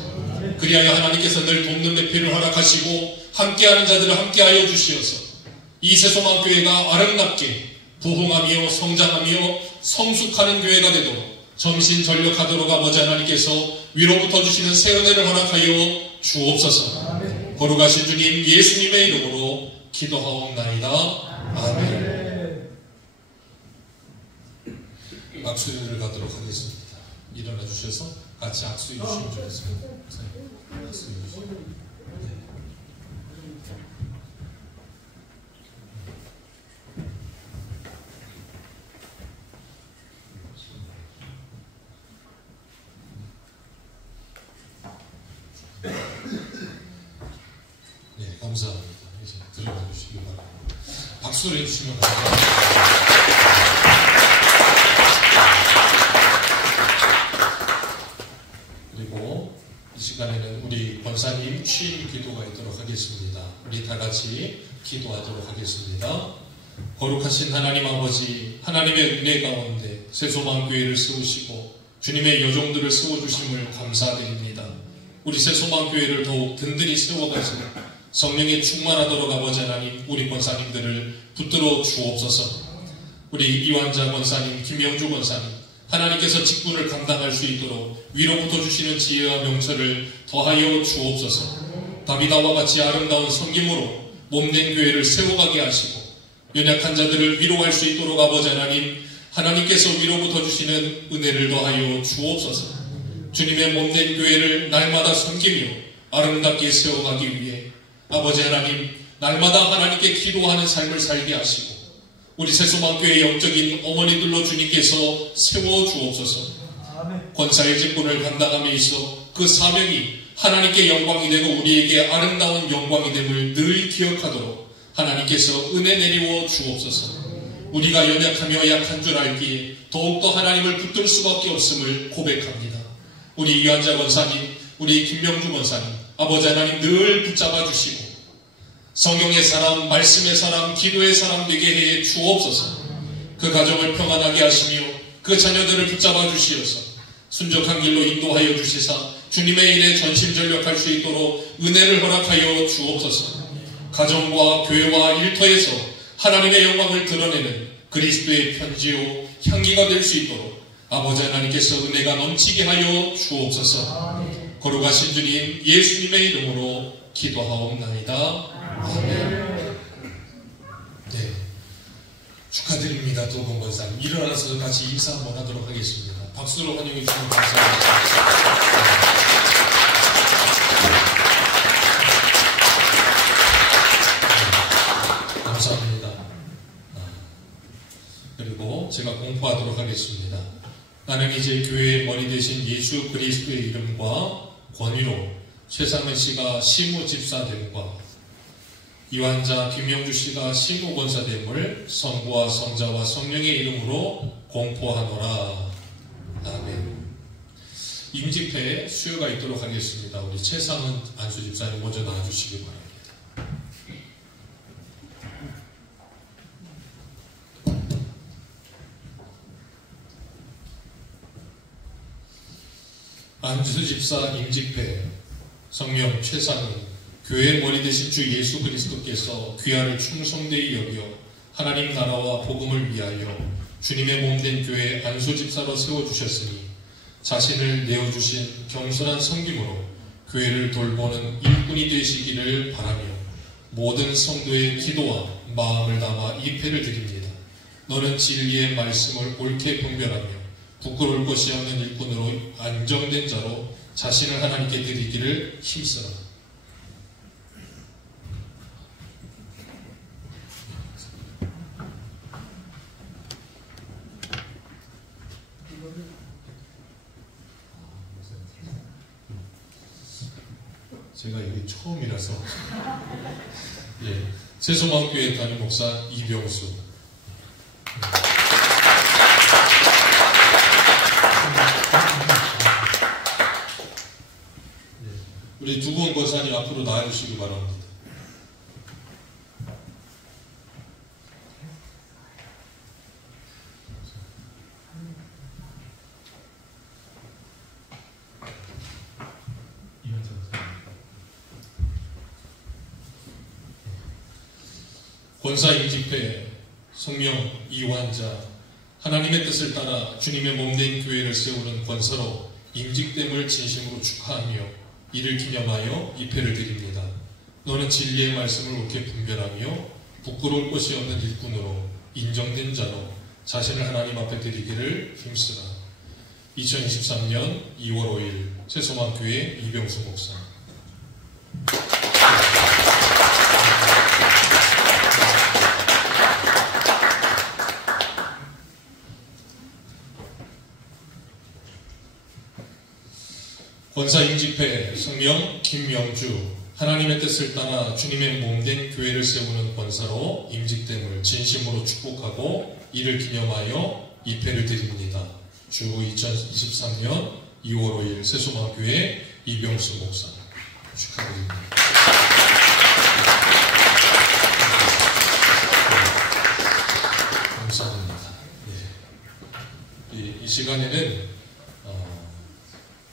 그리하여 하나님께서 늘 돕는 매표를 허락하시고 함께하는 자들을 함께하여 주시어서 이 새소망교회가 아름답게 부흥하며 성장하며 성숙하는 교회가 되도록 점신전력하도록 아버지 하나님께서 위로부터 주시는 새 은혜를 허락하여 주옵소서. 거룩하신 주님 예수님의 이름으로 기도하옵나이다. 아멘. 악수를 갖도록 하겠습니다. 일어나 주셔서 같이 악수해 주시면 좋겠습니다. 악수해 주시면. 네, 감사합니다. 이제 들어가 주시기 바랍니다. 박수를 해주시면 감사합니다. 그리고 이 시간에는 우리 권사님 취임 기도가 있도록 하겠습니다. 우리 다 같이 기도하도록 하겠습니다. 거룩하신 하나님 아버지, 하나님의 은혜 가운데 새소망교회를 세우시고 주님의 여종들을 세워주심을 감사드립니다. 우리 새소망교회를 더욱 든든히 세워가시고 성령에 충만하도록 아버지 하나님 우리 권사님들을 붙들어 주옵소서. 우리 이완자 권사님, 김영주 권사님 하나님께서 직분을 감당할 수 있도록 위로부터 주시는 지혜와 명철을 더하여 주옵소서. 다비다와 같이 아름다운 섬김으로 몸된 교회를 세워가게 하시고 연약한 자들을 위로할 수 있도록 아버지 하나님 하나님께서 위로부터 주시는 은혜를 더하여 주옵소서. 주님의 몸된 교회를 날마다 섬기며 아름답게 세워가기 위해 아버지 하나님 날마다 하나님께 기도하는 삶을 살게 하시고 우리 새소망교회 영적인 어머니들로 주님께서 세워주옵소서. 권사의 직분을 감당함에 있어 그 사명이 하나님께 영광이 되고 우리에게 아름다운 영광이 됨을 늘 기억하도록 하나님께서 은혜 내리워 주옵소서. 우리가 연약하며 약한 줄 알기에 더욱더 하나님을 붙들 수밖에 없음을 고백합니다. 우리 이완자 권사님, 우리 김명주 권사님 아버지 하나님 늘 붙잡아 주시고 성경의 사람, 말씀의 사람, 기도의 사람 되게 해 주옵소서. 그 가정을 평안하게 하시며 그 자녀들을 붙잡아 주시어서 순적한 길로 인도하여 주시사 주님의 일에 전심전력할 수 있도록 은혜를 허락하여 주옵소서. 가정과 교회와 일터에서 하나님의 영광을 드러내는 그리스도의 편지요 향기가 될 수 있도록 아버지 하나님께서 은혜가 넘치게 하여 주옵소서. 거룩하신 주님 예수님의 이름으로 기도하옵나이다. 아멘. 축하드립니다. 도봉 권사님. 일어나서 같이 인사 한번 하도록 하겠습니다. 박수로 환영해 주시면 감사합니다. 감사합니다. 그리고 제가 공포하도록 하겠습니다. 나는 이제 교회의 머리 되신 예수 그리스도의 이름과 권위로 최상은 씨가 시무 집사됨과 이완자 김명주 씨가 시무 권사됨을 성부와 성자와 성령의 이름으로 공포하노라. 아멘. 임직회에 수요가 있도록 하겠습니다. 우리 최상은 안수 집사님 먼저 나와주시기 바랍니다. 안수 집사 임직회 성명 최상은 교회의 머리 되신 주 예수 그리스도께서 귀하를 충성되이 여겨 하나님 나라와 복음을 위하여 주님의 몸된 교회 안수 집사로 세워주셨으니 자신을 내어주신 겸손한 섬김으로 교회를 돌보는 일꾼이 되시기를 바라며 모든 성도의 기도와 마음을 담아 입회를 드립니다. 너는 진리의 말씀을 옳게 분별하며 부끄러울 것이 없는 일꾼으로 안정된 자로 자신을 하나님께 드리기를 힘쓰라. 제가 여기 처음이라서 예, 세소마음교회 담임 목사 이병수. 우리 두분 권사님 앞으로 나와주시기 바랍니다. 권사 임직회 성명 이완자 하나님의 뜻을 따라 주님의 몸된 교회를 세우는 권사로 임직됨을 진심으로 축하하며 이를 기념하여 입회를 드립니다. 너는 진리의 말씀을 옳게 분별하며 부끄러울 것이 없는 일꾼으로 인정된 자로 자신을 하나님 앞에 드리기를 힘쓰라. 2023년 2월 5일 세소망교회 이병수 목사. 권사 임직회 성명 김명주 하나님의 뜻을 따라 주님의 몸된 교회를 세우는 권사로 임직됨을 진심으로 축복하고 이를 기념하여 입회를 드립니다. 주 2023년 2월 5일 세소마교회 이병수 목사 축하드립니다. 감사합니다. 네. 이 시간에는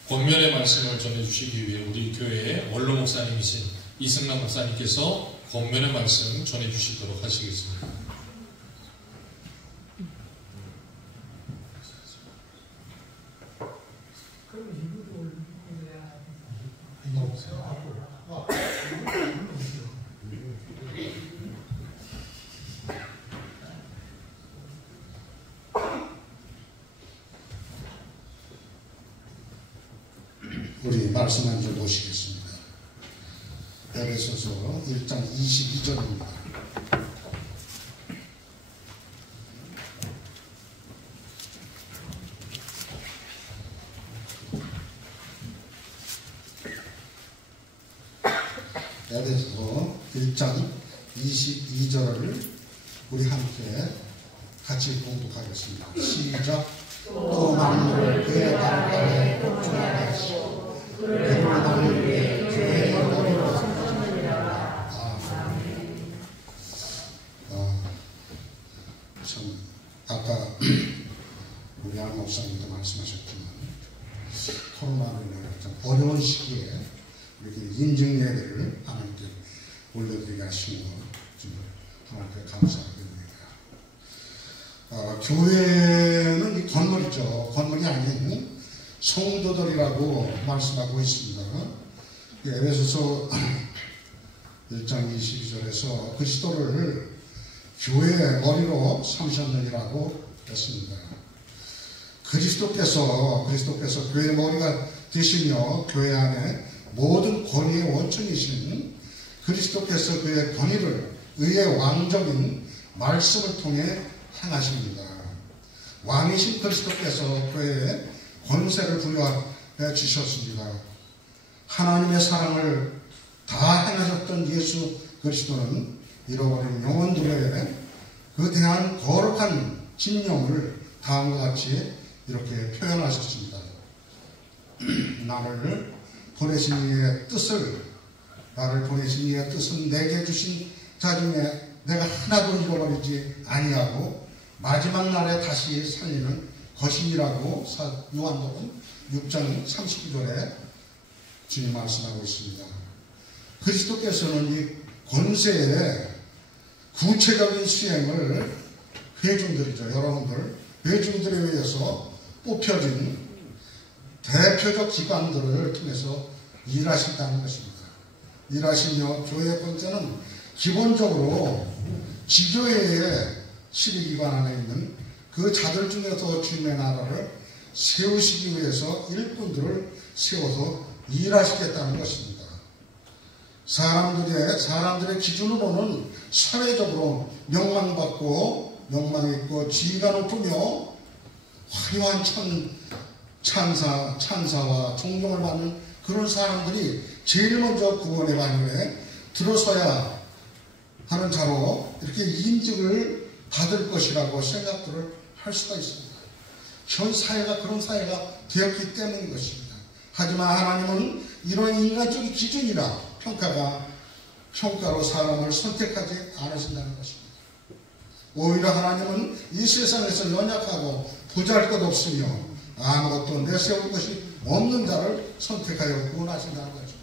권면의 말씀을 전해주시기 위해 우리 교회의 원로 목사님이신 이승남 목사님께서 권면의 말씀 전해주시도록 하시겠습니다. 우리 말씀 한 줄 보시겠습니다. 에베소서 1장 22절입니다. 에베소서 1장 22절을 우리 함께 같이 공독하겠습니다. 시작. 또 만물을 그의 발걸음에 복종하시고 그를 만을 위해 그의 영혼으로 성전이라. 아멘. 참 아까 우리 안 목사님도 말씀하셨지만 코로나로 인해 참 어려운 시기에 이렇게 인증 예배를 하나님께 올려드리게 하신 것 정말 하나님께 감사드립니다. 교회는 이 건물이죠. 건물이 아닌 성도들이라고 말씀하고 있습니다. 에베소서 1장 22절에서 그리스도를 교회의 머리로 삼으셨느니라고 했습니다. 그리스도께서 교회의 머리가 되시며 교회 안에 모든 권위의 원천이신 그리스도께서 그의 권위를 의의 왕적인 말씀을 통해 행하십니다. 왕이신 그리스도께서 교회에 권세를 부여해 주셨습니다. 하나님의 사랑을 다 행하셨던 예수 그리스도는 잃어버린 영혼들의 그 대한 거룩한 진념을 다음과 같이 이렇게 표현하셨습니다. 나를 보내신 이의 뜻은 내게 주신 자 중에 내가 하나도 잃어버리지 아니하고 마지막 날에 다시 살리는 것이니라고 요한복음 6장 39절에 주님 말씀하고 있습니다. 그리스도께서는 이 권세의 구체적인 수행을 회중들에 의해서 뽑혀진 대표적 기관들을 통해서 일하신다는 것입니다. 일하시며 교회의 권세는 기본적으로 지교회의 시리기관 안에 있는 그 자들 중에서 주님의 나라를 세우시기 위해서 일꾼들을 세워서 일하시겠다는 것입니다. 사람들의 기준으로는 사회적으로 명망있고 지위가 높으며 화려한 찬사와 존경을 받는 그런 사람들이 제일 먼저 구원의 반열에 들어서야 하는 자로 이렇게 인직을 받을 것이라고 생각들을 할 수가 있습니다. 현 사회가 그런 사회가 되었기 때문인 것입니다. 하지만 하나님은 이런 인간적인 기준이나 평가로 사람을 선택하지 않으신다는 것입니다. 오히려 하나님은 이 세상에서 연약하고 보잘것없으며 아무것도 내세울 것이 없는 자를 선택하여 구원하신다는 것입니다.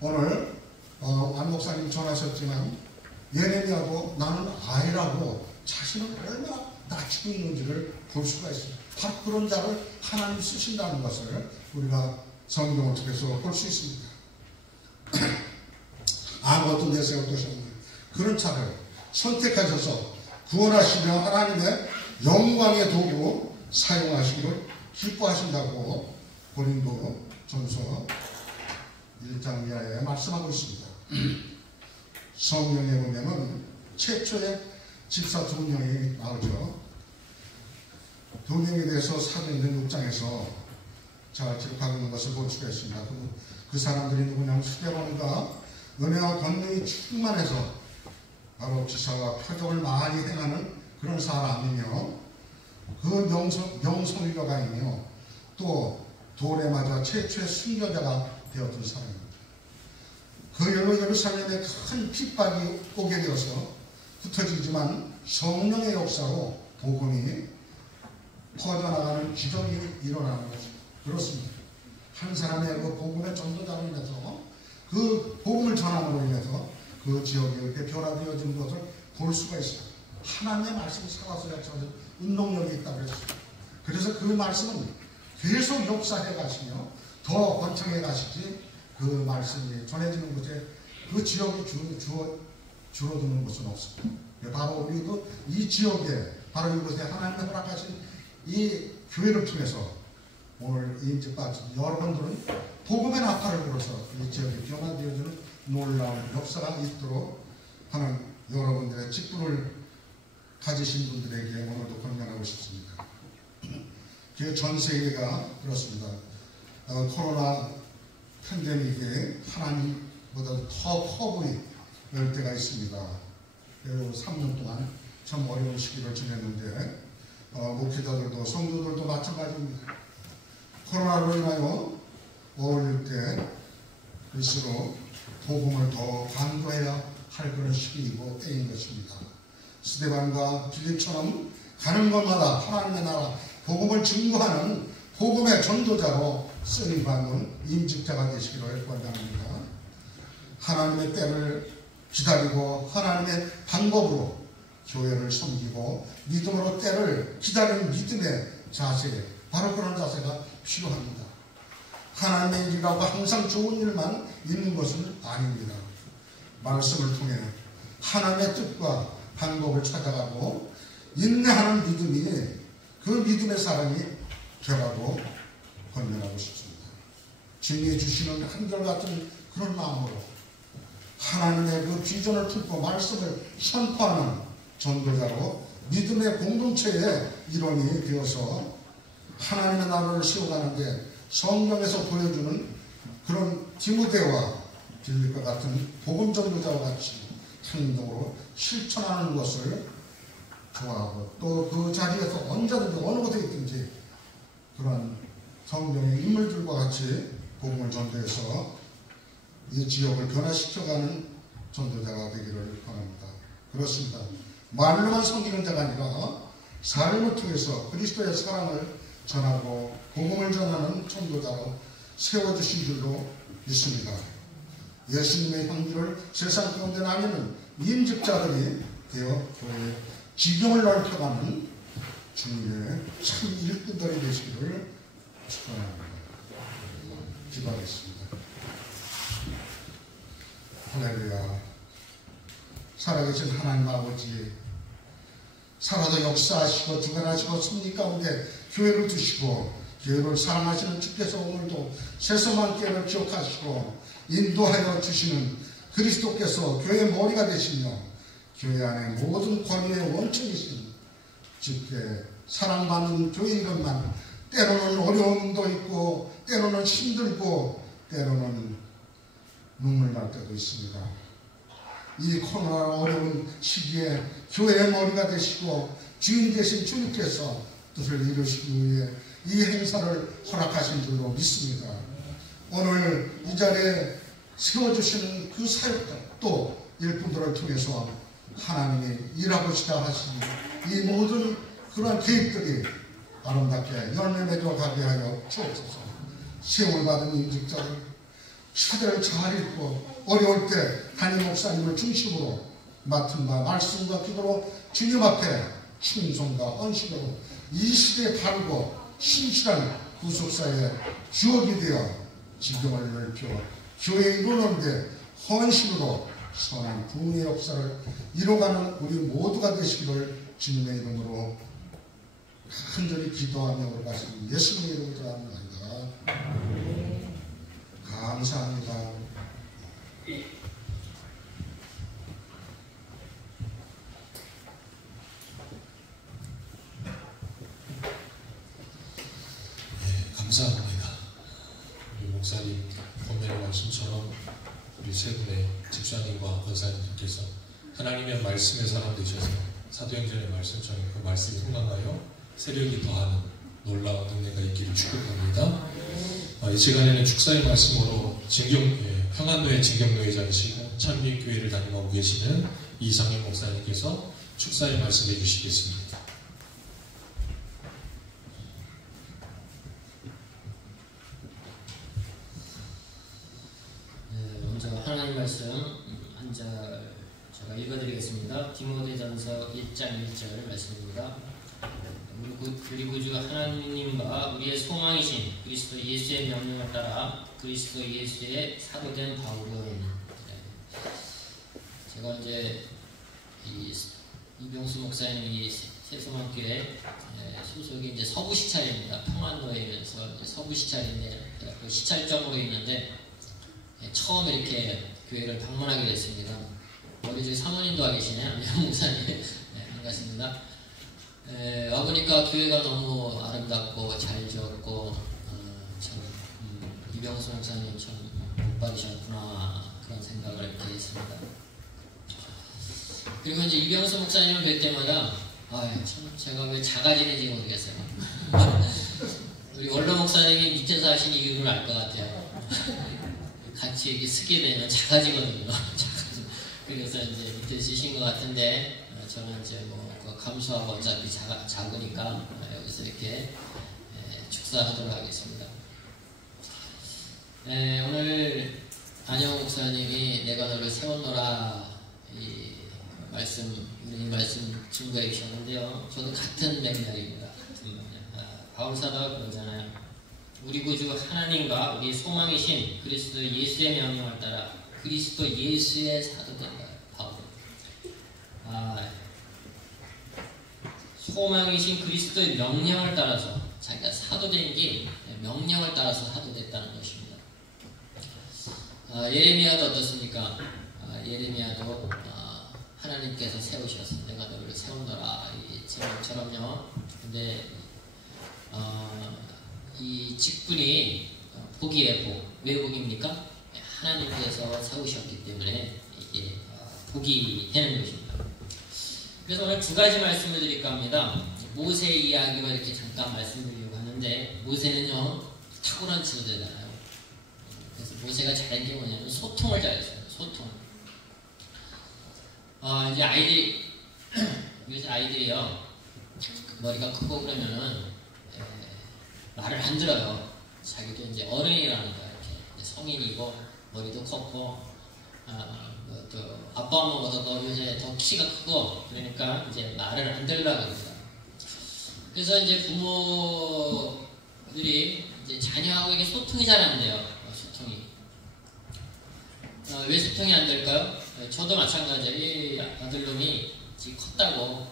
오늘 안 목사님 전하셨지만 예레미야도 나는 아이라고 자신을 얼마나 낮추고 있는지를 볼 수가 있습니다. 바로 그런 자를 하나님 쓰신다는 것을 우리가 성경을 통해서 볼 수 있습니다. 아무것도 내세울 것이 없는 그런 자를 선택하셔서 구원하시며 하나님의 영광의 도구 사용하시기를 기뻐하신다고 고린도 전서 1장 이하에 말씀하고 있습니다. 성경에 보면 최초의 집사 두 명이 나오죠. 두 명에 대해서 사도행전 6장에서 잘 기록하고 있는 것을 볼 수가 있습니다. 그 사람들이 누구냐면 스데반과 은혜와 권능이 충만해서 바로 기사와 표적을 많이 행하는 그런 사람이며 그 명성유가이며 또 돌에 맞아 최초의 순교자가 되었던 사람입니다. 그 일로 예루살렘에 큰 핍박이 오게 되어서 흩어지지만 성령의 역사로 복음이 퍼져나가는 기적이 일어나는 것입니다. 그렇습니다. 한 사람의 그 복음의 전도자로 인해서 그 복음을 전함으로 인해서 그 지역이 이렇게 변화되어진 것을 볼 수가 있습니다. 하나님의 말씀이 살아서 역사하는 운동력이 있다고 했습니다. 그래서 그 말씀은 계속 역사해 가시며 더 번창해 가시지 그 말씀이 전해지는 곳에 그 지역이 줄어드는 곳은 없습니다. 바로 우리도 이 지역에 바로 이곳에 하나님의 허락하신 이 교회를 통해서 오늘 인직받은 여러분들은 복음의 나팔을 불어서 이 지역에 변화되어지는 놀라운 역사가 있도록 하는 여러분들의 직분을 가지신 분들에게 오늘도 권면하고 싶습니다. 전 세계가 그렇습니다. 코로나 팬데믹에 하나님보다 더 커 보일 때가 있습니다. 3년 동안 참 어려운 시기를 지냈는데 목회자들도 성도들도 마찬가지입니다. 코로나로 인하여 어울릴 때 글쎄로 복음을 더 강조해야 할 그런 시기이고 때인 것입니다. 스데반과 빌립처럼 가는 곳마다 하나님의 나라 복음을 증거하는 복음의 전도자로 쓰임받는 임직자가 되시기를 권장합니다. 하나님의 때를 기다리고 하나님의 방법으로 교회를 섬기고 믿음으로 때를 기다리는 믿음의 자세, 바로 그런 자세가 필요합니다. 하나님의 일이라고 항상 좋은 일만 있는 것은 아닙니다. 말씀을 통해 하나님의 뜻과 방법을 찾아가고 인내하는 믿음이 그 믿음의 사람이 되라고 권면하고 싶습니다. 주님이 주시는 한결같은 그런 마음으로 하나님의 그 비전을 품고 말씀을 선포하는 전도자로 믿음의 공동체의 일원이 되어서 하나님의 나라를 세워가는데 성경에서 보여주는 그런 디모데와 빌립과 같은 복음 전도자와 같이 행동으로 실천하는 것을 좋아하고 또 그 자리에서 언제든지 어느 곳에 있든지 그런 성경의 인물들과 같이 복음을 전도해서 이 지역을 변화시켜가는 전도자가 되기를 바랍니다. 그렇습니다. 말로만 섬기는 자가 아니라 삶을 통해서 그리스도의 사랑을 전하고 복음을 전하는 전도자로 세워주신 줄로 믿습니다. 예수님의 향기를 세상 가운데 나뉘는 임직자들이 되어 교회의 지경을 넓혀가는 주님의 참 일꾼들이 되시기를 축원합니다. 기도하겠습니다. 할렐루야. 살아계신 하나님 아버지, 살아도 역사하시고 주관하시고 섭리 가운데 교회를 두시고 교회를 사랑하시는 주께서 오늘도 세소만교회를 기억하시고 인도하여 주시는 그리스도께서 교회의 머리가 되시며 교회 안에 모든 권위의 원천이신 주께 사랑받는 교회 이름만 때로는 어려움도 있고 때로는 힘들고 때로는 눈물 날 때도 있습니다. 이 코로나 어려운 시기에 교회의 머리가 되시고 주인 되신 주님께서 뜻을 이루시기 위해 이 행사를 허락하신 줄로 믿습니다. 오늘 이 자리에 세워주시는 그 사역들 또 일꾼들을 통해서 하나님이 일하고시다 하시니 이 모든 그러한 계획들이 아름답게 열매 맺어 가게 하여 주옵소서. 세월받은 임직자들 시대를 잘 읽고 어려울 때 담임 목사님을 중심으로 맡은 바 말씀과 기도로 주님 앞에 충성과 언식으로 이 시대에 바르고 신실한 구속사의 주역이 되어 지경을 넓혀 교회에 이루는데 헌신으로 선한 부흥의 역사를 이뤄가는 우리 모두가 되시기를 주님의 이름으로 간절히 기도하며 올라가시는 예수님의 이름으로 기도합니다. 감사합니다. 감사합니다. 우리 목사님 본문의 말씀처럼 우리 세 분의 집사님과 권사님들께서 하나님의 말씀의 사람 되셔서 사도행전의 말씀처럼 그 말씀이 흥망하여 세력이 더하는 놀라운 은혜가 있기를 축복합니다. 이 시간에는 축사의 말씀으로 평안도의 진경노회장이시고 찬미교회를 다ним하고 계시는 이상희 목사님께서 축사의 말씀해 주시겠습니다. 먼저 하나님 말씀 한 절 제가 읽어드리겠습니다. 디모데전서 1장 1절 말씀입니다. 우리 구주 하나님과 우리의 소망이신 그리스도 예수의 명령을 따라 그리스도 예수의 사도된 바울은 제가 이제 이병수 목사님이 세소망교회 소속이 이제 서부시찰입니다. 평안도에서 서부시찰인데 그 시찰점으로 있는데 처음 이렇게 교회를 방문하게 됐습니다. 우리 저희 사모님도 와 계시네. 안녕 목사님. 반갑습니다. 와보니까 교회가 너무 아름답고 잘 지었고 참 이병수 목사님 참 못 받으셨구나 그런 생각을 이렇게 했습니다. 그리고 이제 이병수 목사님을 뵐 때마다 참 제가 왜 작아지는지 모르겠어요. 우리 원로 목사님이 밑에서 하신 이유를 알 것 같아요. 같이 이렇게 쓰게 되면 작아지거든요. 그래서 이제 밑에 쓰신 것 같은데 저는 이제 감수하고 어차피 작으니까 여기서 이렇게 축사하도록 하겠습니다. 오늘 안영 목사님이 내가 너를 세웠노라 이 말씀 증거해 주셨는데요. 저도 같은 맥락입니다. 바울 사도가 그러잖아요. 우리 구주 하나님과 우리 소망이신 그리스도 예수의 명령을 따라 그리스도 예수의 사도된 바울. 소망이신 그리스도의 명령을 따라서 자기가 사도된 게 명령을 따라서 사도됐다는 것입니다. 예레미야도 어떻습니까? 예레미야도 하나님께서 세우셔서 내가 너를 세우노라 이 제목처럼요. 근데 이 직분이 복이에요. 복. 왜 복입니까? 하나님께서 세우셨기 때문에 이게 복이 되는 것입니다. 그래서 오늘 두 가지 말씀을 드릴까 합니다. 모세 이야기와 이렇게 잠깐 말씀드리려고 하는데, 모세는요 탁월한 지도자잖아요. 그래서 모세가 잘한 게 뭐냐면 소통을 잘했어요. 소통. 이제 아이들이 요새 아이들이요 머리가 크고 그러면은 말을 안 들어요. 자기도 이제 어른이라는 거야. 이렇게 성인이고 머리도 컸고 또 아빠 엄마보다 요새 더 키가 크고 그러니까 이제 말을 안 들으려고 합니다. 그래서 이제 부모들이 이제 자녀하고 이게 소통이 잘 안 돼요. 소통이. 왜 소통이 안 될까요? 저도 마찬가지예요. 이 아들놈이 지금 컸다고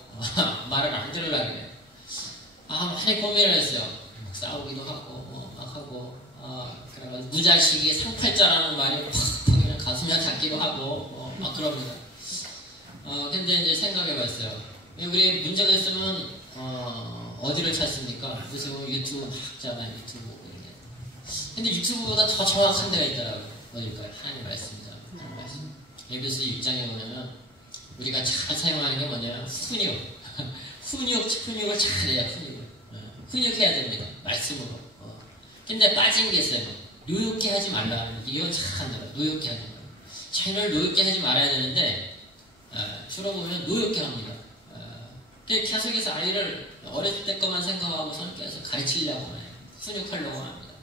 말을 안 들으려고 해요. 많이 고민을 했어요. 막 싸우기도 하고 막 하고 그래가지고 무자식이 상팔자라는 말이 팍 그냥 가슴에 닿기도 하고 막 그럽니다. 근데 이제 생각해봤어요. 우리 문제가 있으면 어디를 찾습니까? 요새 유튜브 막 하잖아요. 유튜브 보고 이렇게. 근데 유튜브보다 더 정확한 데가 있더라고요. 어딜까요? 하나님 말씀이다. 하나님 말씀. 에베소 6장에 보면은 우리가 잘 사용하는 게 뭐냐면 훈육. 훈육을 잘해야 훈육해야 됩니다. 말씀으로. 근데 빠진 게 있어요. 노엽게 하지 말라. 이거 착한다. 노엽게 하지 말라. 자녀를 노엽게 하지 말아야 되는데 주로 보면 노엽게 합니다. 계속해서 아이를 어렸을 때 것만 생각하고선 계속 가르치려고 해요. 훈육하려고 합니다.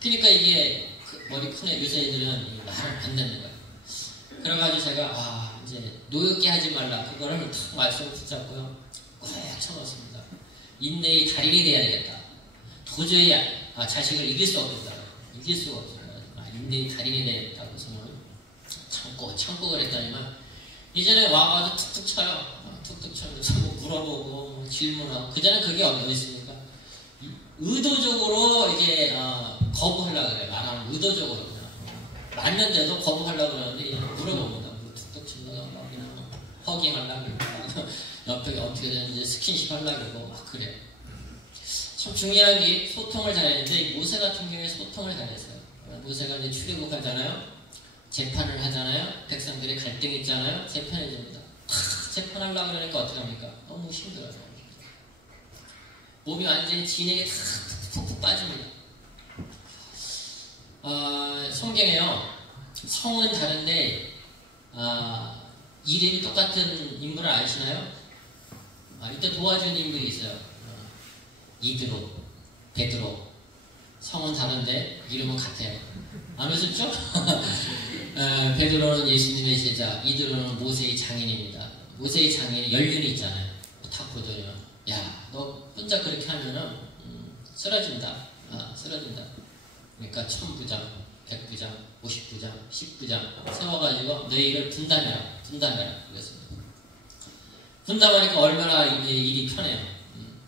그러니까 이게 머리 큰 요새 애들은 말을 안 듣는 거예요. 그래가지고 제가 이제 노엽게 하지 말라. 그거를 탁 말씀을 붙잡고요. 꽉 쳐놓습니다. 인내의 달인이 돼야 되겠다. 도저히 자식을 이길 수 없겠다. 이길 수가 없어요. 인내의 달인이 되겠다고 해서는 참고 그랬다니만 이전에 와가지고 툭툭 쳐요. 툭툭 쳐서 물어보고 질문하고 그전에 그게 어디 있습니까? 의도적으로 이제 거부하려고 그래요. 말하면 의도적으로 그냥 맞는데도 거부하려고 그러는데 물어봅니다. 툭툭 친다가 막 그냥 허깅하려고 그러고 옆에 어떻게 되는지 스킨십 하려고 그러고 막 그래요. 참 중요한 게 소통을 잘했는데 모세 같은 경우에 소통을 잘했어요. 모세가 이제 출애굽하잖아요. 재판을 하잖아요. 백성들의 갈등이 있잖아요. 재판해줍니다. 재판하려고 그러니까 어떻게 합니까? 너무 힘들어요. 몸이 완전히 진액에 푹푹 빠집니다. 성경에요. 성은 다른데 이름이 똑같은 인물을 아시나요? 이때 도와준 인물이 있어요. 이드로, 베드로. 성은 다른데 이름은 같아요. 안 오셨죠? 베드로는 예수님의 제자, 이드로는 모세의 장인입니다. 모세의 장인이 연륜이 있잖아요. 탁 보더니 야, 너 혼자 그렇게 하면은 쓰러진다. 쓰러진다. 그러니까 1000부장, 100부장, 50부장, 10부장 세워가지고 너희를 분담해라. 그랬습니다. 분담하니까 얼마나 일이 편해요.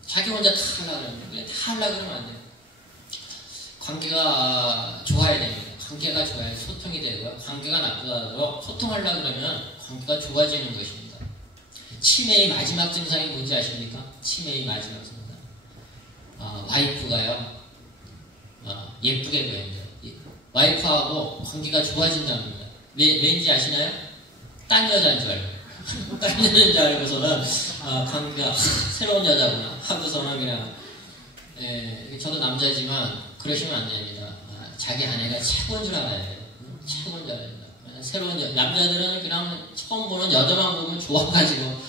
자기 혼자 다 하려고 그러면 다 하려고 그러면 안 돼요. 관계가 좋아야 됩니다. 관계가 좋아야 소통이 되고요. 관계가 나쁘더라도 소통하려고 그러면 관계가 좋아지는 것입니다. 치매의 마지막 증상이 뭔지 아십니까? 치매의 마지막 증상. 와이프가요. 예쁘게 보인대요. 와이프하고 관계가 좋아진답니다. 왠지 아시나요? 딴 여자인 줄 알고. 딴 여자인 줄 알고서는 관계가 새로운 여자구나 하고서는 그냥 저도 남자지만 그러시면 안 됩니다. 자기 아내가 최고인 줄 알아야 돼요. 최고인 줄 알아야 돼요. 새로운 남자들은 그냥 처음 보는 여자만 보면 좋아가지고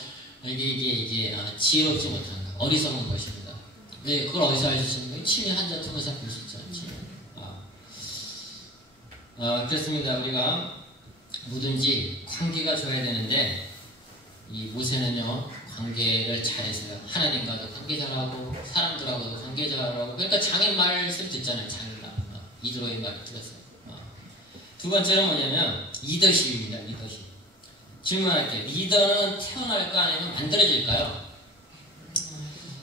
이게 지혜롭지 못한다. 어리석은 것입니다. 네, 그걸 어디서 하셨습니까? 침이 한 잔 통해서 볼 수 있죠. 그렇습니다. 우리가 뭐든지 관계가 좋아야 되는데 이 모세는요 관계를 잘했어요. 하나님과도 관계 잘하고 사람들하고도 관계 잘하고 그러니까 장인 말씀 듣잖아요. 장인 말 이드로의 말 들었어요. 두 번째는 뭐냐면 리더십입니다. 리더십. 질문할게요. 리더는 태어날까 아니면 만들어질까요?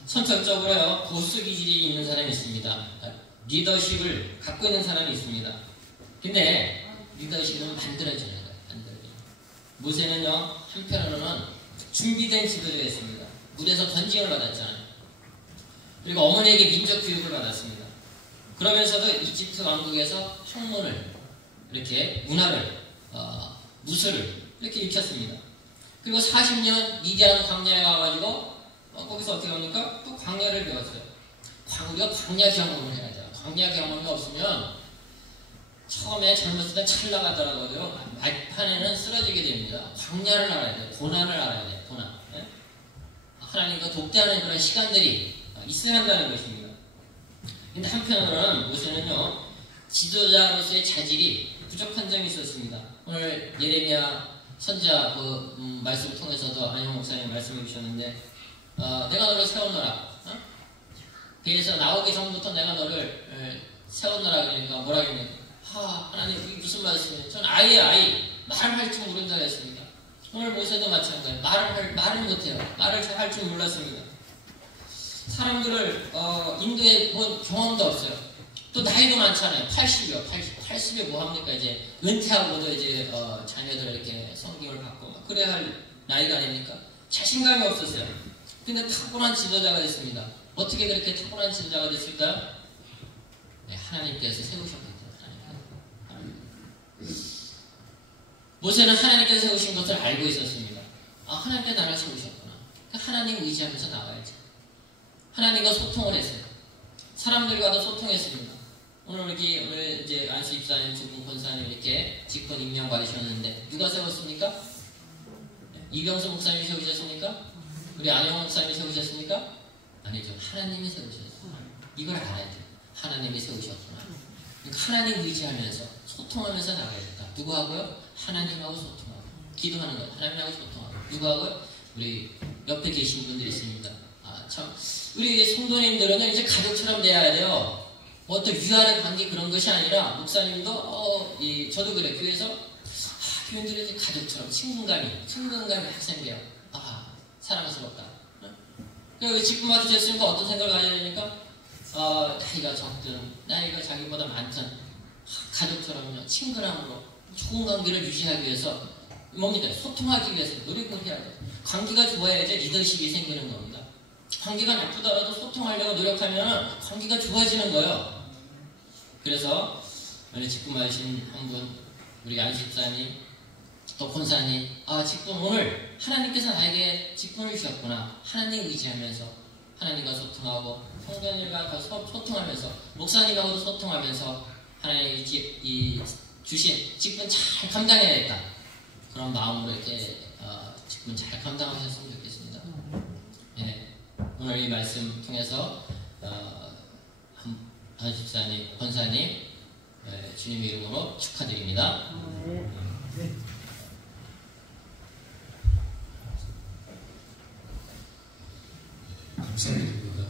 선천적으로요 보수 기질이 있는 사람이 있습니다. 리더십을 갖고 있는 사람이 있습니다. 근데 리더십은 만들어지는 거예요. 만들어지는. 모세는요 한편으로는 준비된 지도자였습니다. 물에서 던짐을 받았잖아요. 그리고 어머니에게 민족 교육을 받았습니다. 그러면서도 이집트 왕국에서 학문을 이렇게 문화를 무술을 이렇게 익혔습니다. 그리고 40년 미디안 광야에 가가지고 거기서 어떻게 합니까? 또 광야를 배웠어요. 우리가 광야 경험을 해야 돼요. 광야 경험이 없으면 처음에 젊었을 때 잘 나가더라고요. 막판에는 쓰러지게 됩니다. 광야를 알아야 돼요. 고난을 알아야 돼요. 고난. 네? 하나님과 독대하는 그런 시간들이 있어야 한다는 것입니다. 근데 한편으로는 모세는요 지도자로서의 자질이 부족한 점이 있었습니다. 오늘 예레미야 선지자 말씀을 통해서도 안영 목사님 말씀해 주셨는데 내가 너를 세워놓으라. 배에서 나오기 전부터 내가 너를 세워놓으라 그러니까 뭐라 그러니까 하나님 이게 무슨 말씀이에요? 전 아이 말을 할 줄 모르는 자였습니다. 오늘 모세도 마찬가지예요. 말을 못해요. 말을 잘 할 줄 몰랐습니다. 사람들을 인도에 본 경험도 없어요. 또 나이도 많잖아요. 80에 뭐 합니까? 이제 은퇴하고도 이제 자녀들 이렇게 성경을 받고 막 그래야 할 나이가 아닙니까? 자신감이 없었어요. 근데 탁월한 지도자가 됐습니다. 어떻게 그렇게 탁월한 지도자가 됐을까요? 네, 하나님께서 세우셨기 때문에. 모세는 하나님께서 세우신 것을 알고 있었습니다. 하나님께서 나를 세우셨구나. 하나님 의지하면서 나가야지. 하나님과 소통을 했어요. 사람들과도 소통했습니다. 오늘 이제 안수 집사님, 두 분 권사님 이렇게 직분 임명 받으셨는데 누가 세웠습니까? 이병수 목사님이 세우셨습니까? 우리 안영 목사님이 세우셨습니까? 아니죠. 하나님이 세우셨어요. 이걸 알아야 돼요. 하나님이 세우셨구나. 그러니까 하나님 의지하면서 소통하면서 나가야겠다. 누구하고요? 하나님하고 소통하고 기도하는 거예요. 하나님하고 소통하고 누구하고요? 우리 옆에 계신 분들이 있습니다. 참 우리 성도님들은 이제 가족처럼 돼야 돼요. 어떤 위아래 관계 그런 것이 아니라 목사님도 저도 그래 교회에서 교인들은 이제 가족처럼 친근감이 생겨요. 사랑스럽다. 그리고 직분 맡으셨으니까 어떤 생각을 가져야 되니까 나이가 적든 나이가 자기보다 많든 가족처럼요 친근함으로 좋은 관계를 유지하기 위해서 뭡니까? 소통하기 위해서 노력을 해야 돼요. 관계가 좋아야지 리더십이 생기는 겁니다. 관계가 나쁘더라도 소통하려고 노력하면 관계가 좋아지는 거예요. 그래서 오늘 직분 받으신 한 분 우리 안식사님 또 권사님 직분 오늘 하나님께서 나에게 직분을 주셨구나. 하나님 의지하면서 하나님과 소통하고 성도님과 소통하면서 목사님하고도 소통하면서 하나님이 주신 직분 잘 감당해야겠다. 그런 마음으로 이렇게 직분 잘 감당하셨으면 좋겠습니다. 예, 오늘 이 말씀 통해서 안식사님, 권사님 주님의 이름으로 축하드립니다. 감사드립니다.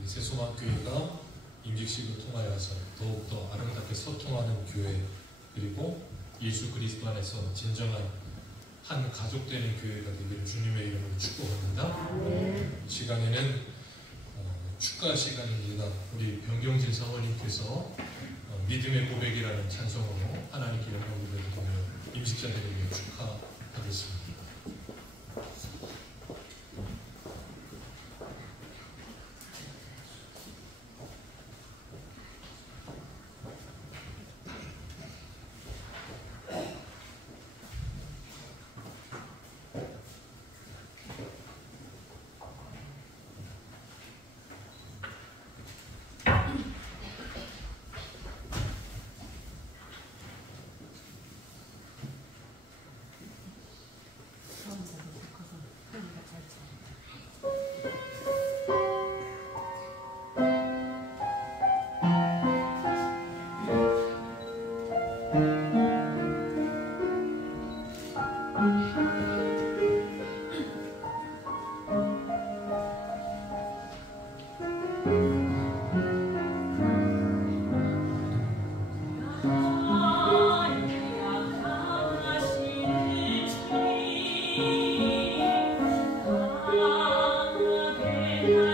우리 새소망교회가 임직식을 통하여서 더욱더 아름답게 소통하는 교회 그리고 예수 그리스도 안에서 진정한 한 가족 되는 교회가 되기를 주님의 이름으로 축복합니다. 이 시간에는 축가 시간입니다. 우리 변경진 사모님께서 믿음의 고백이라는 찬송으로 하나님께 영광을 돌리며 임직자들에게 축하하겠습니다.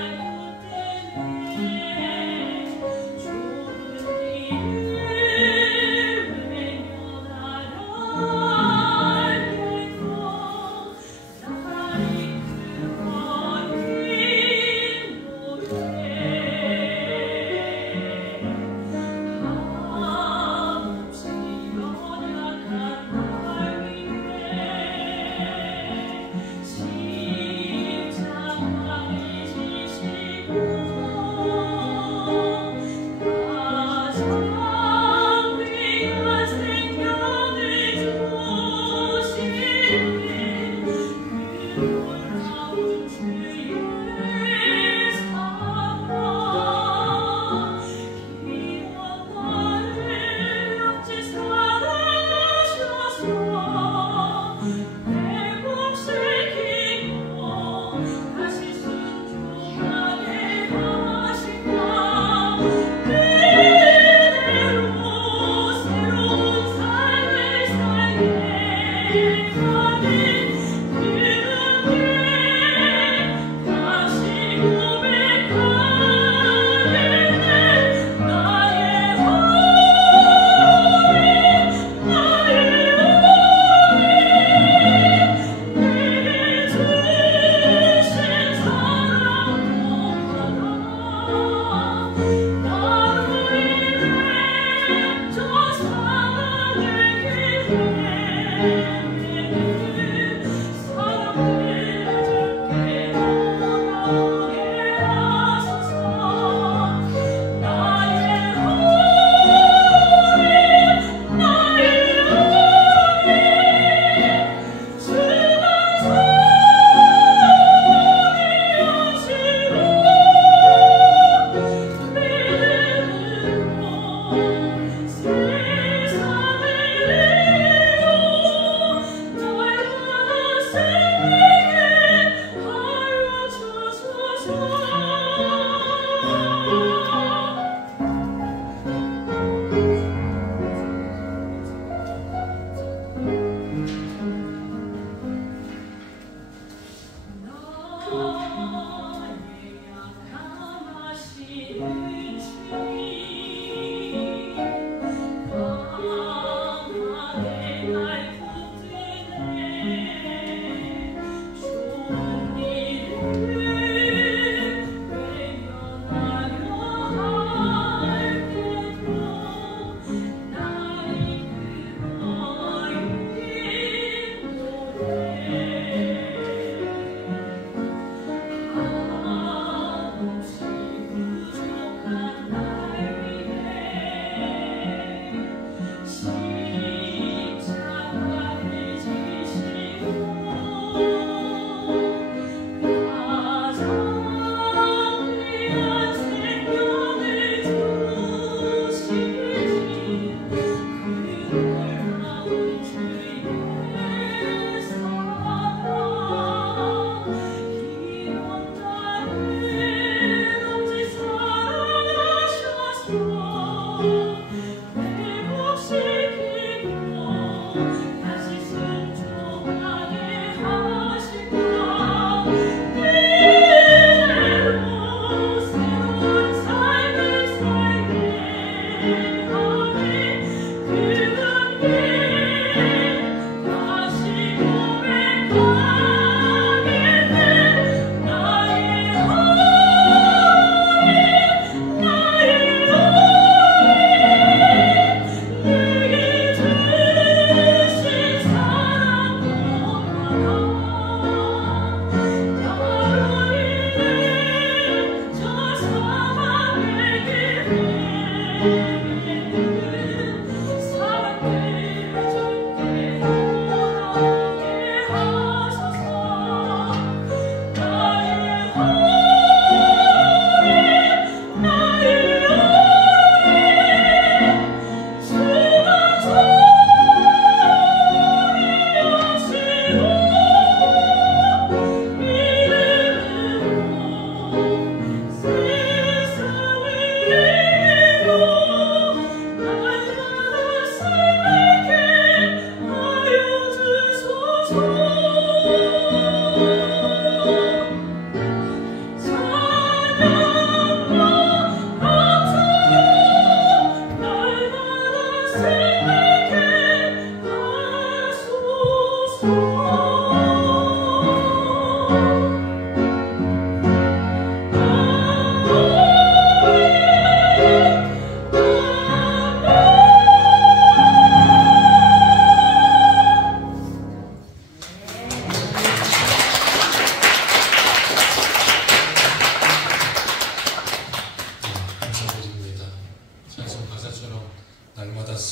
I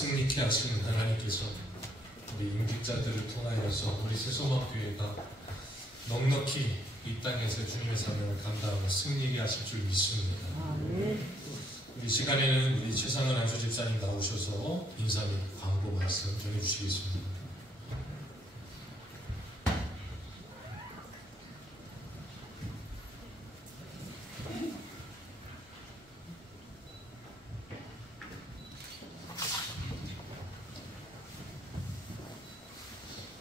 승리케 하시는 하나님께서 우리 임직자들을 통하여서 우리 새소망교회가 넉넉히 이 땅에서 주님의 사명을 감당하며 승리케 하실 줄 믿습니다. 우리 시간에는 우리 최상은 안수 집사님 나오셔서 인사 및 광고 말씀 전해주시겠습니다.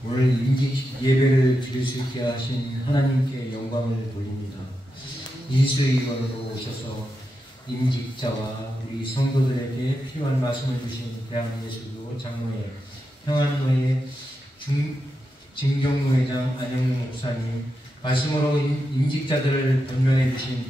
우리 오늘 임직 예배를 드릴 수 있게 하신 하나님께 영광을 돌립니다. 인수위원으로 오셔서 임직자와 우리 성도들에게 필요한 말씀을 주신 대한예수교 장로회 평안노회 진경노회장 안영무 목사님, 말씀으로 임직자들을 변명해 주신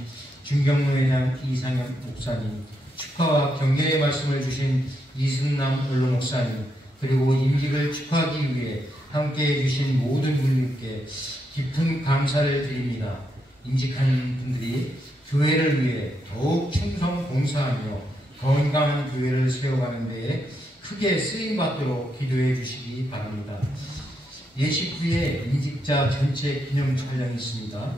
중경노회장 이상현 목사님, 축하와 격려의 말씀을 주신 이승남 원로 목사님, 그리고 임직을 축하하기 위해 함께해 주신 모든 분들께 깊은 감사를 드립니다. 임직한 분들이 교회를 위해 더욱 충성 봉사하며 건강한 교회를 세워가는 데에 크게 쓰임받도록 기도해 주시기 바랍니다. 예식 후에 임직자 전체 기념 촬영이 있습니다.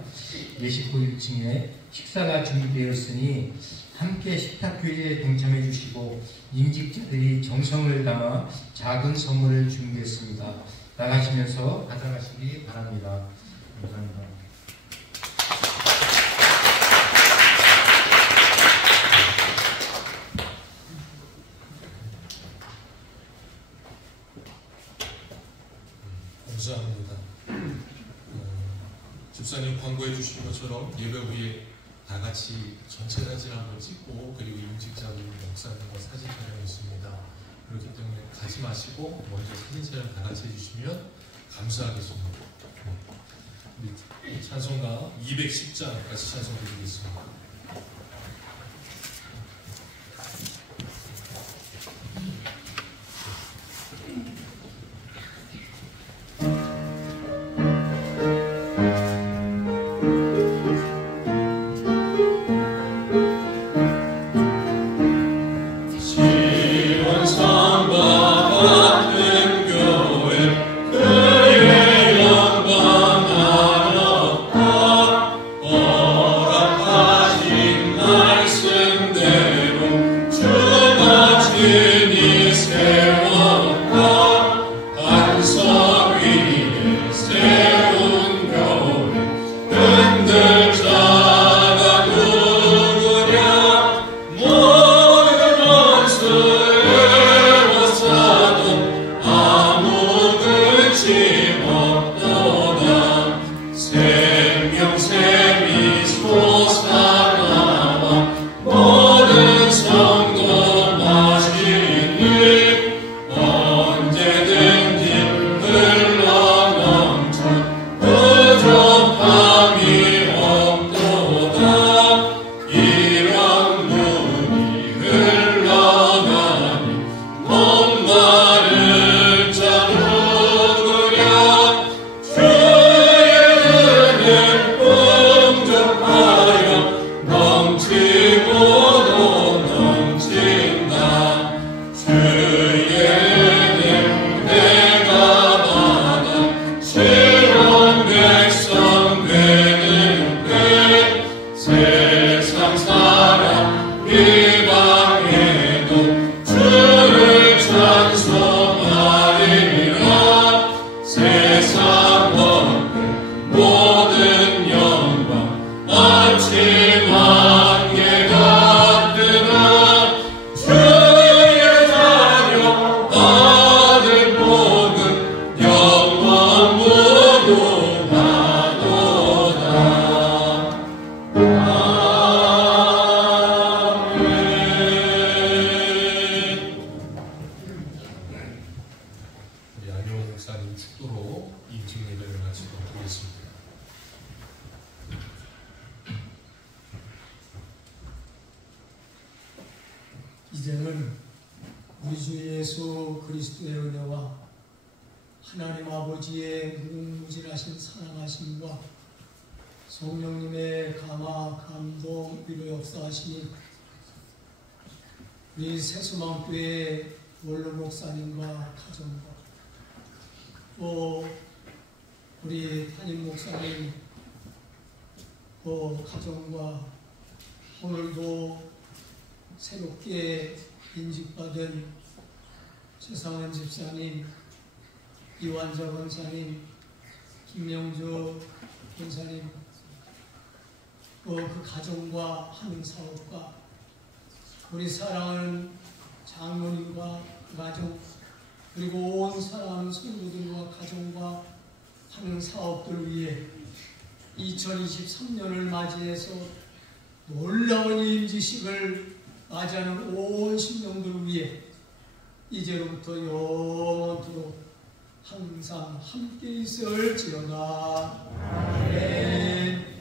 예식 후 1층에 식사가 준비되었으니 함께 식탁교제에 동참해 주시고 임직자들이 정성을 담아 작은 선물을 준비했습니다. 나가시면서 가져가시기 바랍니다. 감사합니다. 감사합니다. 집사님 광고해 주신 것처럼 예배 후에 다 같이 전체 사진 한번 찍고 그리고 임직자분 목사님과 사진 촬영이 있습니다. 그렇기 때문에 가지 마시고 먼저 사진 촬영 다 같이 해주시면 감사하겠습니다. 우리 찬송가 210장 같이 찬송 드리겠습니다. 이제는 우리 주 예수 그리스도의 은혜와 하나님 아버지의 무궁무진하신 사랑하심과 성령님의 감화, 감동, 위로 역사하시니 우리 새수망교회 원로 목사님과 가정과 또 우리 담임 목사님 또 가정과 오늘도 새롭게 인직받은 최상원 집사님, 이완자 권사님, 김명주 권사님, 또 그 가정과 하는 사업과 우리 사랑하는 장로님과 가정, 그리고 온 사랑하는 성도들과 가정과 하는 사업들을 위해 2023년을 맞이해서 놀라운 임지식을 맞이하는 온 신령들을 위해 이제로부터 영원토록 항상 함께 있을지어다. 아멘.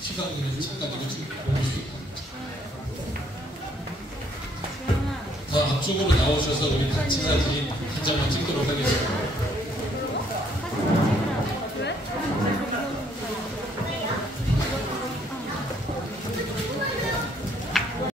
시간이 잠깐 다 앞쪽으로 나오셔서 우리 단체 사진 한 장만 찍도록 하겠습니다.